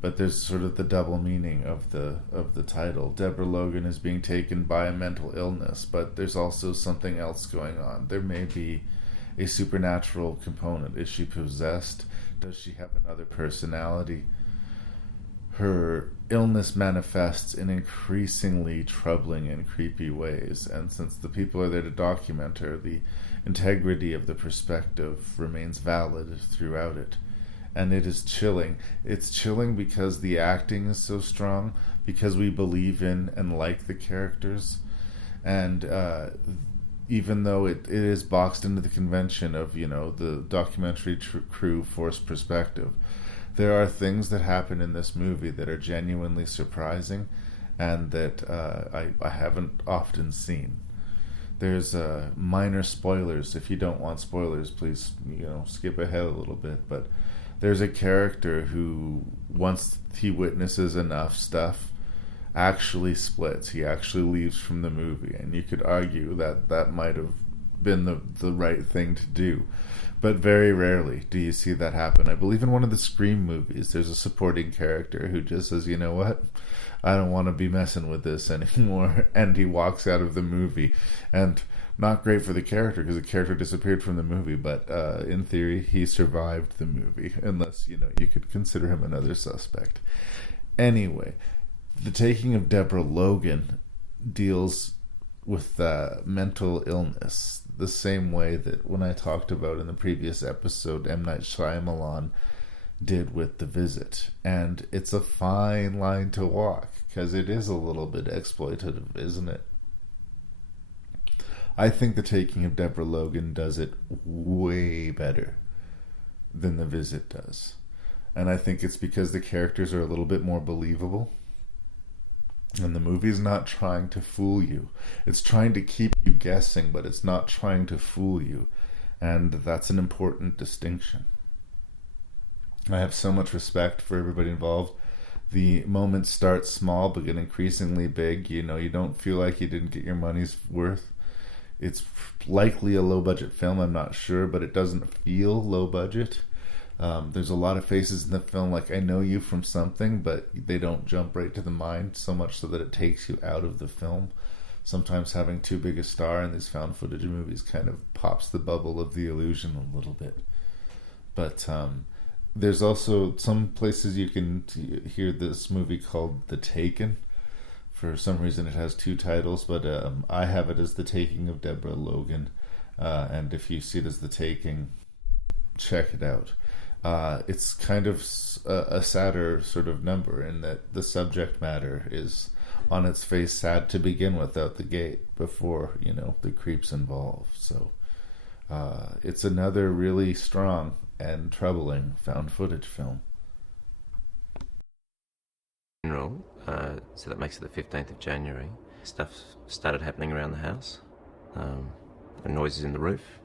But there's sort of the double meaning of the title. Deborah Logan is being taken by a mental illness, but there's also something else going on. There may be a supernatural component. Is she possessed? Does she have another personality? Her illness manifests in increasingly troubling and creepy ways, and since the people are there to document her, the integrity of the perspective remains valid throughout it. And it is chilling. It's chilling because the acting is so strong, because we believe in and like the characters, and even though it is boxed into the convention of, the documentary crew forced perspective, there are things that happen in this movie that are genuinely surprising and that I haven't often seen. There's minor spoilers. If you don't want spoilers, please, skip ahead a little bit, but there's a character who, once he witnesses enough stuff, actually splits. He actually leaves from the movie, and you could argue that might have been the right thing to do, but very rarely do you see that happen. I believe in one of the Scream movies there's a supporting character who just says, you know what, I don't want to be messing with this anymore, and he walks out of the movie. And not great for the character, because the character disappeared from the movie, but in theory he survived the movie, unless you could consider him another suspect. Anyway, The Taking of Deborah Logan deals with mental illness the same way that when I talked about in the previous episode M. Night Shyamalan did with The Visit. And it's a fine line to walk, because it is a little bit exploitative, isn't it? I think The Taking of Deborah Logan does it way better than The Visit does. And I think it's because the characters are a little bit more believable. And the movie's not trying to fool you. It's trying to keep you guessing, but it's not trying to fool you. And that's an important distinction. I have so much respect for everybody involved. The moments start small but get increasingly big. You don't feel like you didn't get your money's worth. It's likely a low-budget film, I'm not sure, but it doesn't feel low-budget. There's a lot of faces in the film, like I know you from something, but they don't jump right to the mind, so much so that it takes you out of the film. Sometimes having too big a star in these found footage movies kind of pops the bubble of the illusion a little bit. But there's also some places you can hear this movie called The Taken. For some reason it has two titles, but I have it as The Taking of Deborah Logan. And if you see it as The Taking, check it out. It's kind of a sadder sort of number in that the subject matter is on its face sad to begin with out the gate before, the creeps involved. So it's another really strong and troubling found footage film. So that makes it the 15th of January. Stuff started happening around the house. The noises in the roof.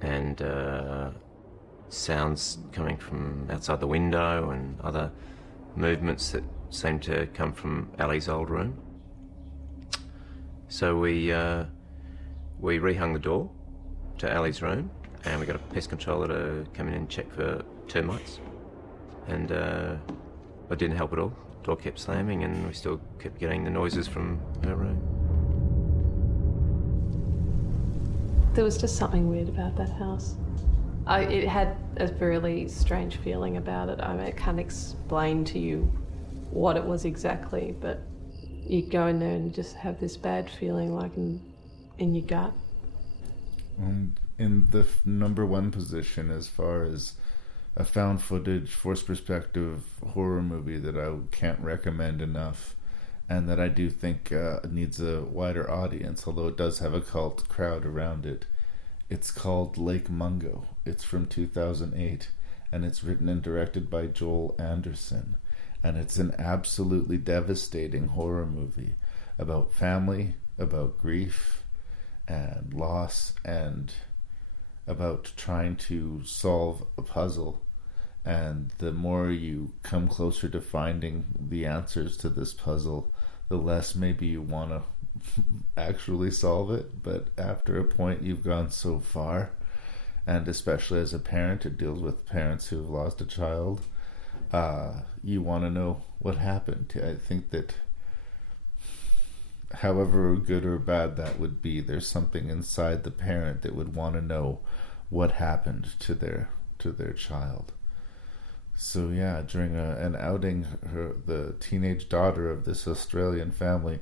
And sounds coming from outside the window and other movements that seemed to come from Ali's old room. So we rehung the door to Ali's room, and we got a pest controller to come in and check for termites. And it didn't help at all. The door kept slamming, and we still kept getting the noises from her room. There was just something weird about that house. It had a really strange feeling about it. I mean, I can't explain to you what it was exactly, but you go in there and you just have this bad feeling, like in your gut. In the number one position as far as a found footage, forced perspective horror movie that I can't recommend enough, and that I do think needs a wider audience, although it does have a cult crowd around it. It's called Lake Mungo. It's from 2008, and it's written and directed by Joel Anderson. And it's an absolutely devastating horror movie about family, about grief and loss, and about trying to solve a puzzle. And the more you come closer to finding the answers to this puzzle, the less maybe you want to actually solve it. But after a point, you've gone so far, and especially as a parent, it deals with parents who've lost a child. You want to know what happened. I think that however good or bad that would be, there's something inside the parent that would want to know what happened to their child. So yeah, during an outing, the teenage daughter of this Australian family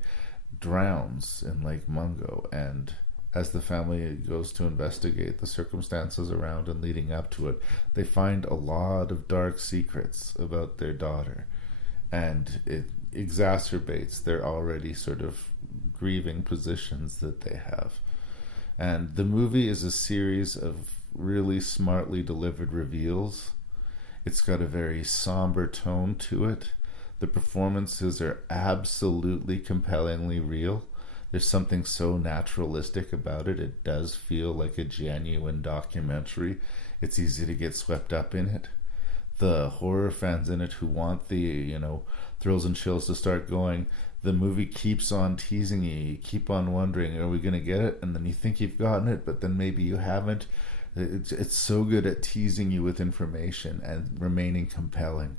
drowns in Lake Mungo, and as the family goes to investigate the circumstances around and leading up to it, they find a lot of dark secrets about their daughter, and it exacerbates their already sort of grieving positions that they have. And the movie is a series of really smartly delivered reveals. It's got a very somber tone to it. The performances are absolutely compellingly real. There's something so naturalistic about it. It does feel like a genuine documentary. It's easy to get swept up in it. The horror fans in it who want the, thrills and chills to start going, the movie keeps on teasing you. You keep on wondering, are we going to get it? And then you think you've gotten it, but then maybe you haven't. It's so good at teasing you with information and remaining compelling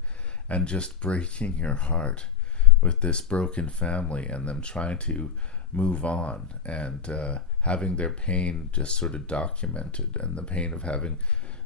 and just breaking your heart with this broken family and them trying to move on and having their pain just sort of documented, and the pain of having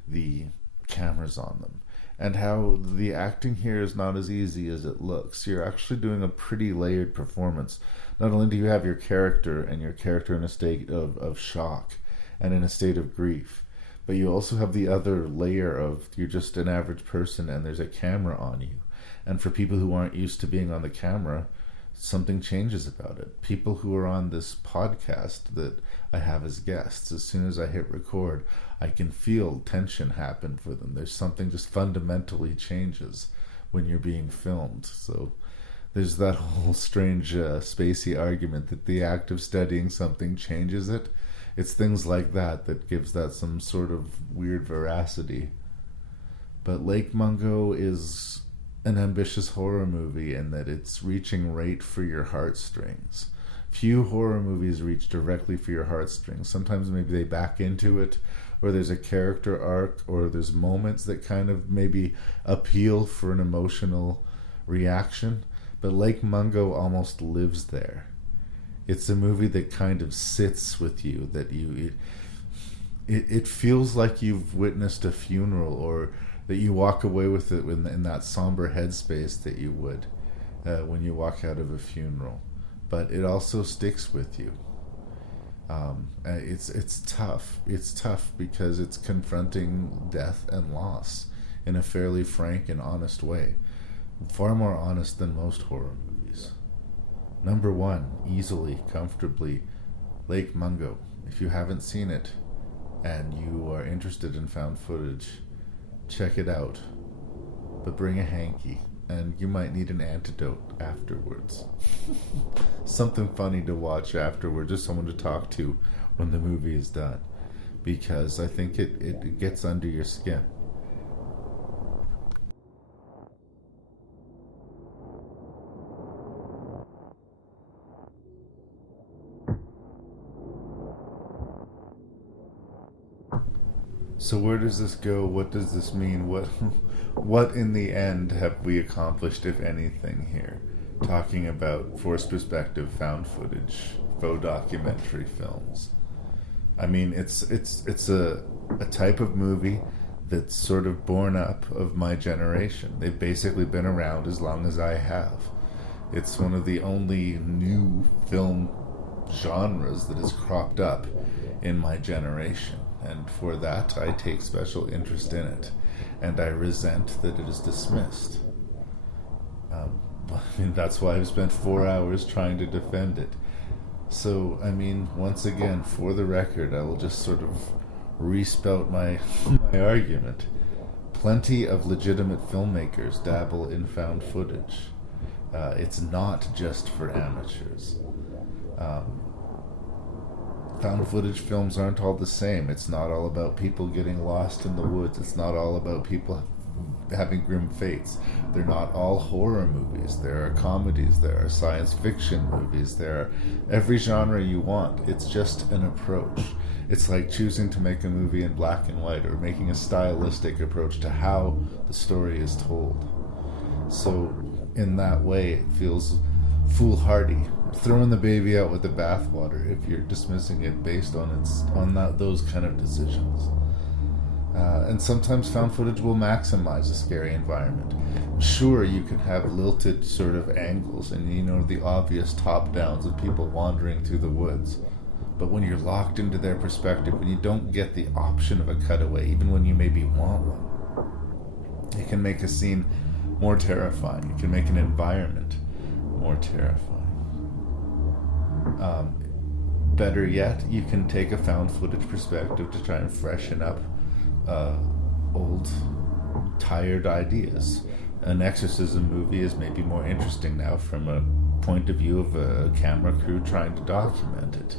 the cameras on them, and how the acting here is not as easy as it looks. You're actually doing a pretty layered performance. Not only do you have your character and your character in a state of shock and in a state of grief, but you also have the other layer of you're just an average person and there's a camera on you. And for people who aren't used to being on the camera, something changes about it. People who are on this podcast that I have as guests, as soon as I hit record, I can feel tension happen for them. There's something just fundamentally changes when you're being filmed. So there's that whole strange spacey argument that the act of studying something changes it. It's things like that that gives that some sort of weird veracity. But Lake Mungo is an ambitious horror movie in that it's reaching right for your heartstrings. Few horror movies reach directly for your heartstrings. Sometimes maybe they back into it, or there's a character arc, or there's moments that kind of maybe appeal for an emotional reaction. But Lake Mungo almost lives there. It's a movie that kind of sits with you, that it feels like you've witnessed a funeral, or that you walk away with it in that somber headspace that you would when you walk out of a funeral. But it also sticks with you. It's tough. It's tough because it's confronting death and loss in a fairly frank and honest way. Far more honest than most horror movies. Number one, easily, comfortably, Lake Mungo. If you haven't seen it and you are interested in found footage, check it out. But bring a hanky, and you might need an antidote afterwards. Something funny to watch afterwards, or someone to talk to when the movie is done. Because I think it gets under your skin. So where does this go? What does this mean? What in the end have we accomplished, if anything, here? Talking about forced perspective, found footage, faux documentary films. I mean, it's a type of movie that's sort of born up of my generation. They've basically been around as long as I have. It's one of the only new film genres that has cropped up in my generation, and for that I take special interest in it, and I resent that it is dismissed. I mean, that's why I've spent 4 hours trying to defend it. So, I mean, once again, for the record, I will just sort of respout my argument. Plenty of legitimate filmmakers dabble in found footage. It's not just for amateurs. Found footage films aren't all the same. It's not all about people getting lost in the woods. It's not all about people having grim fates. They're not all horror movies. There are comedies, there are science fiction movies, there are every genre you want. It's just an approach. It's like choosing to make a movie in black and white, or making a stylistic approach to how the story is told. So in that way, it feels foolhardy, throwing the baby out with the bathwater if you're dismissing it based on those kind of decisions. And sometimes found footage will maximize a scary environment. Sure, you can have lilted sort of angles and, you know, the obvious top-downs of people wandering through the woods. But when you're locked into their perspective, when you don't get the option of a cutaway, even when you maybe want one, it can make a scene more terrifying. It can make an environment more terrifying. Better yet, you can take a found footage perspective to try and freshen up old, tired ideas. An Exorcism movie is maybe more interesting now from a point of view of a camera crew trying to document it.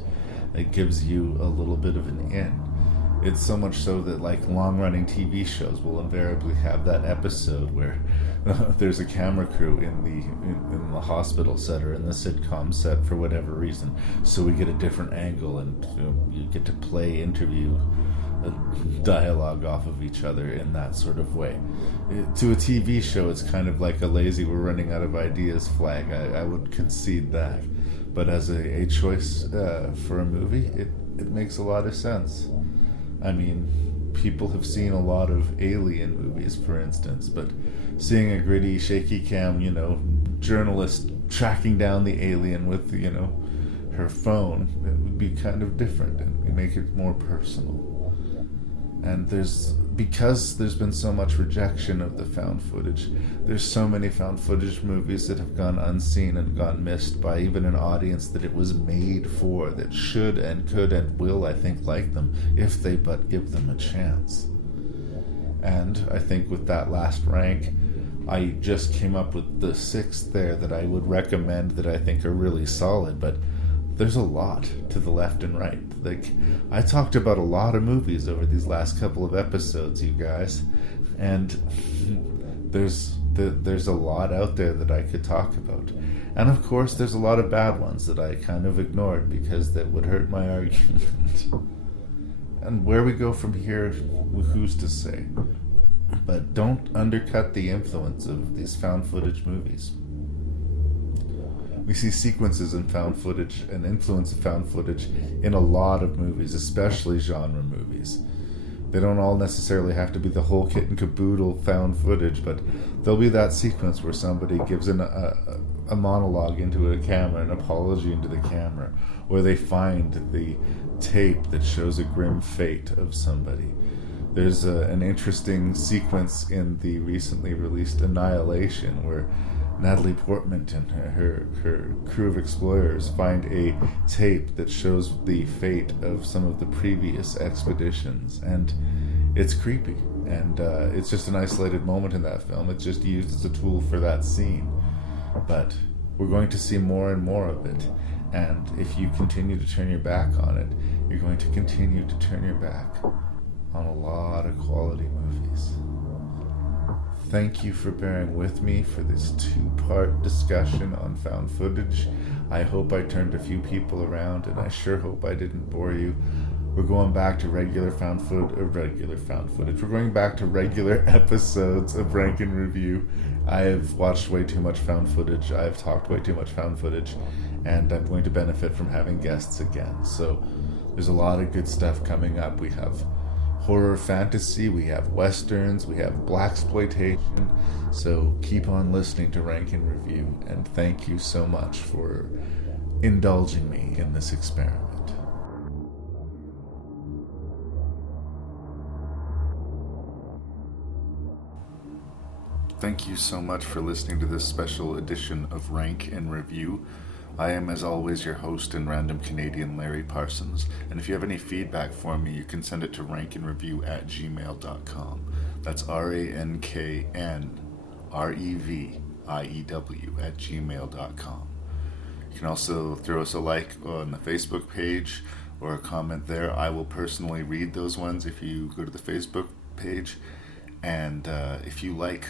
It gives you a little bit of an in. It's so much so that, like, long-running TV shows will invariably have that episode where there's a camera crew in the hospital set or in the sitcom set for whatever reason, so we get a different angle, and you get to play interview dialogue off of each other in that sort of way. To a TV show, it's kind of like a lazy "we're running out of ideas" flag. I would concede that, but as a choice for a movie, it makes a lot of sense. I mean, people have seen a lot of Alien movies, for instance, but seeing a gritty, shaky cam, journalist tracking down the alien with, her phone, it would be kind of different, and we make it more personal. And because there's been so much rejection of the found footage, there's so many found footage movies that have gone unseen and gone missed by even an audience that it was made for, that should and could and will, I think, like them, if they but give them a chance. And I think with that last rank, I just came up with the 6th there that I would recommend that I think are really solid, but there's a lot to the left and right. Like, I talked about a lot of movies over these last couple of episodes, you guys, and there's a lot out there that I could talk about. And of course, there's a lot of bad ones that I kind of ignored because that would hurt my argument. And where we go from here, who's to say? But don't undercut the influence of these found footage movies. We see sequences in found footage and influence of found footage in a lot of movies, especially genre movies. They don't all necessarily have to be the whole kit and caboodle found footage, but there'll be that sequence where somebody gives a monologue into a camera, an apology into the camera, or they find the tape that shows a grim fate of somebody. There's an interesting sequence in the recently released Annihilation where Natalie Portman and her crew of explorers find a tape that shows the fate of some of the previous expeditions, and it's creepy, and it's just an isolated moment in that film. It's just used as a tool for that scene, but we're going to see more and more of it, and if you continue to turn your back on it, you're going to continue to turn your back on a lot of quality movies. Thank you for bearing with me for this 2-part discussion on found footage. I hope I turned a few people around, and I sure hope I didn't bore you. We're going back to regular footage. We're going back to regular episodes of Rank and Review. I have watched way too much found footage. I've talked way too much found footage. And I'm going to benefit from having guests again. So there's a lot of good stuff coming up. We have horror fantasy, we have westerns, we have blaxploitation. So keep on listening to Rank and Review. And thank you so much for indulging me in this experiment. Thank you so much for listening to this special edition of Rank and Review. I am, as always, your host and random Canadian Larry Parsons. And if you have any feedback for me, you can send it to ranknreview@gmail.com. That's ranknreview@gmail.com. You can also throw us a like on the Facebook page or a comment there. I will personally read those ones if you go to the Facebook page. And if you like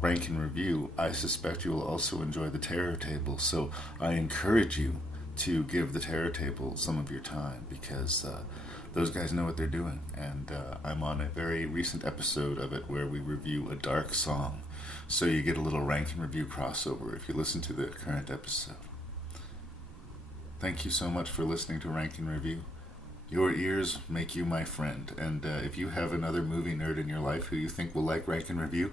Rank and Review, I suspect you will also enjoy the Terror Table, so I encourage you to give the Terror Table some of your time, because those guys know what they're doing, and I'm on a very recent episode of it where we review a dark song, so you get a little Rank and Review crossover if you listen to the current episode. Thank you so much for listening to Rank and Review. Your ears make you my friend, and if you have another movie nerd in your life who you think will like Rank and Review,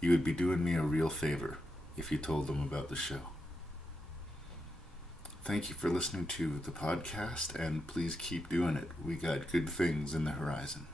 you would be doing me a real favor if you told them about the show. Thank you for listening to the podcast, and please keep doing it. We got good things in the horizon.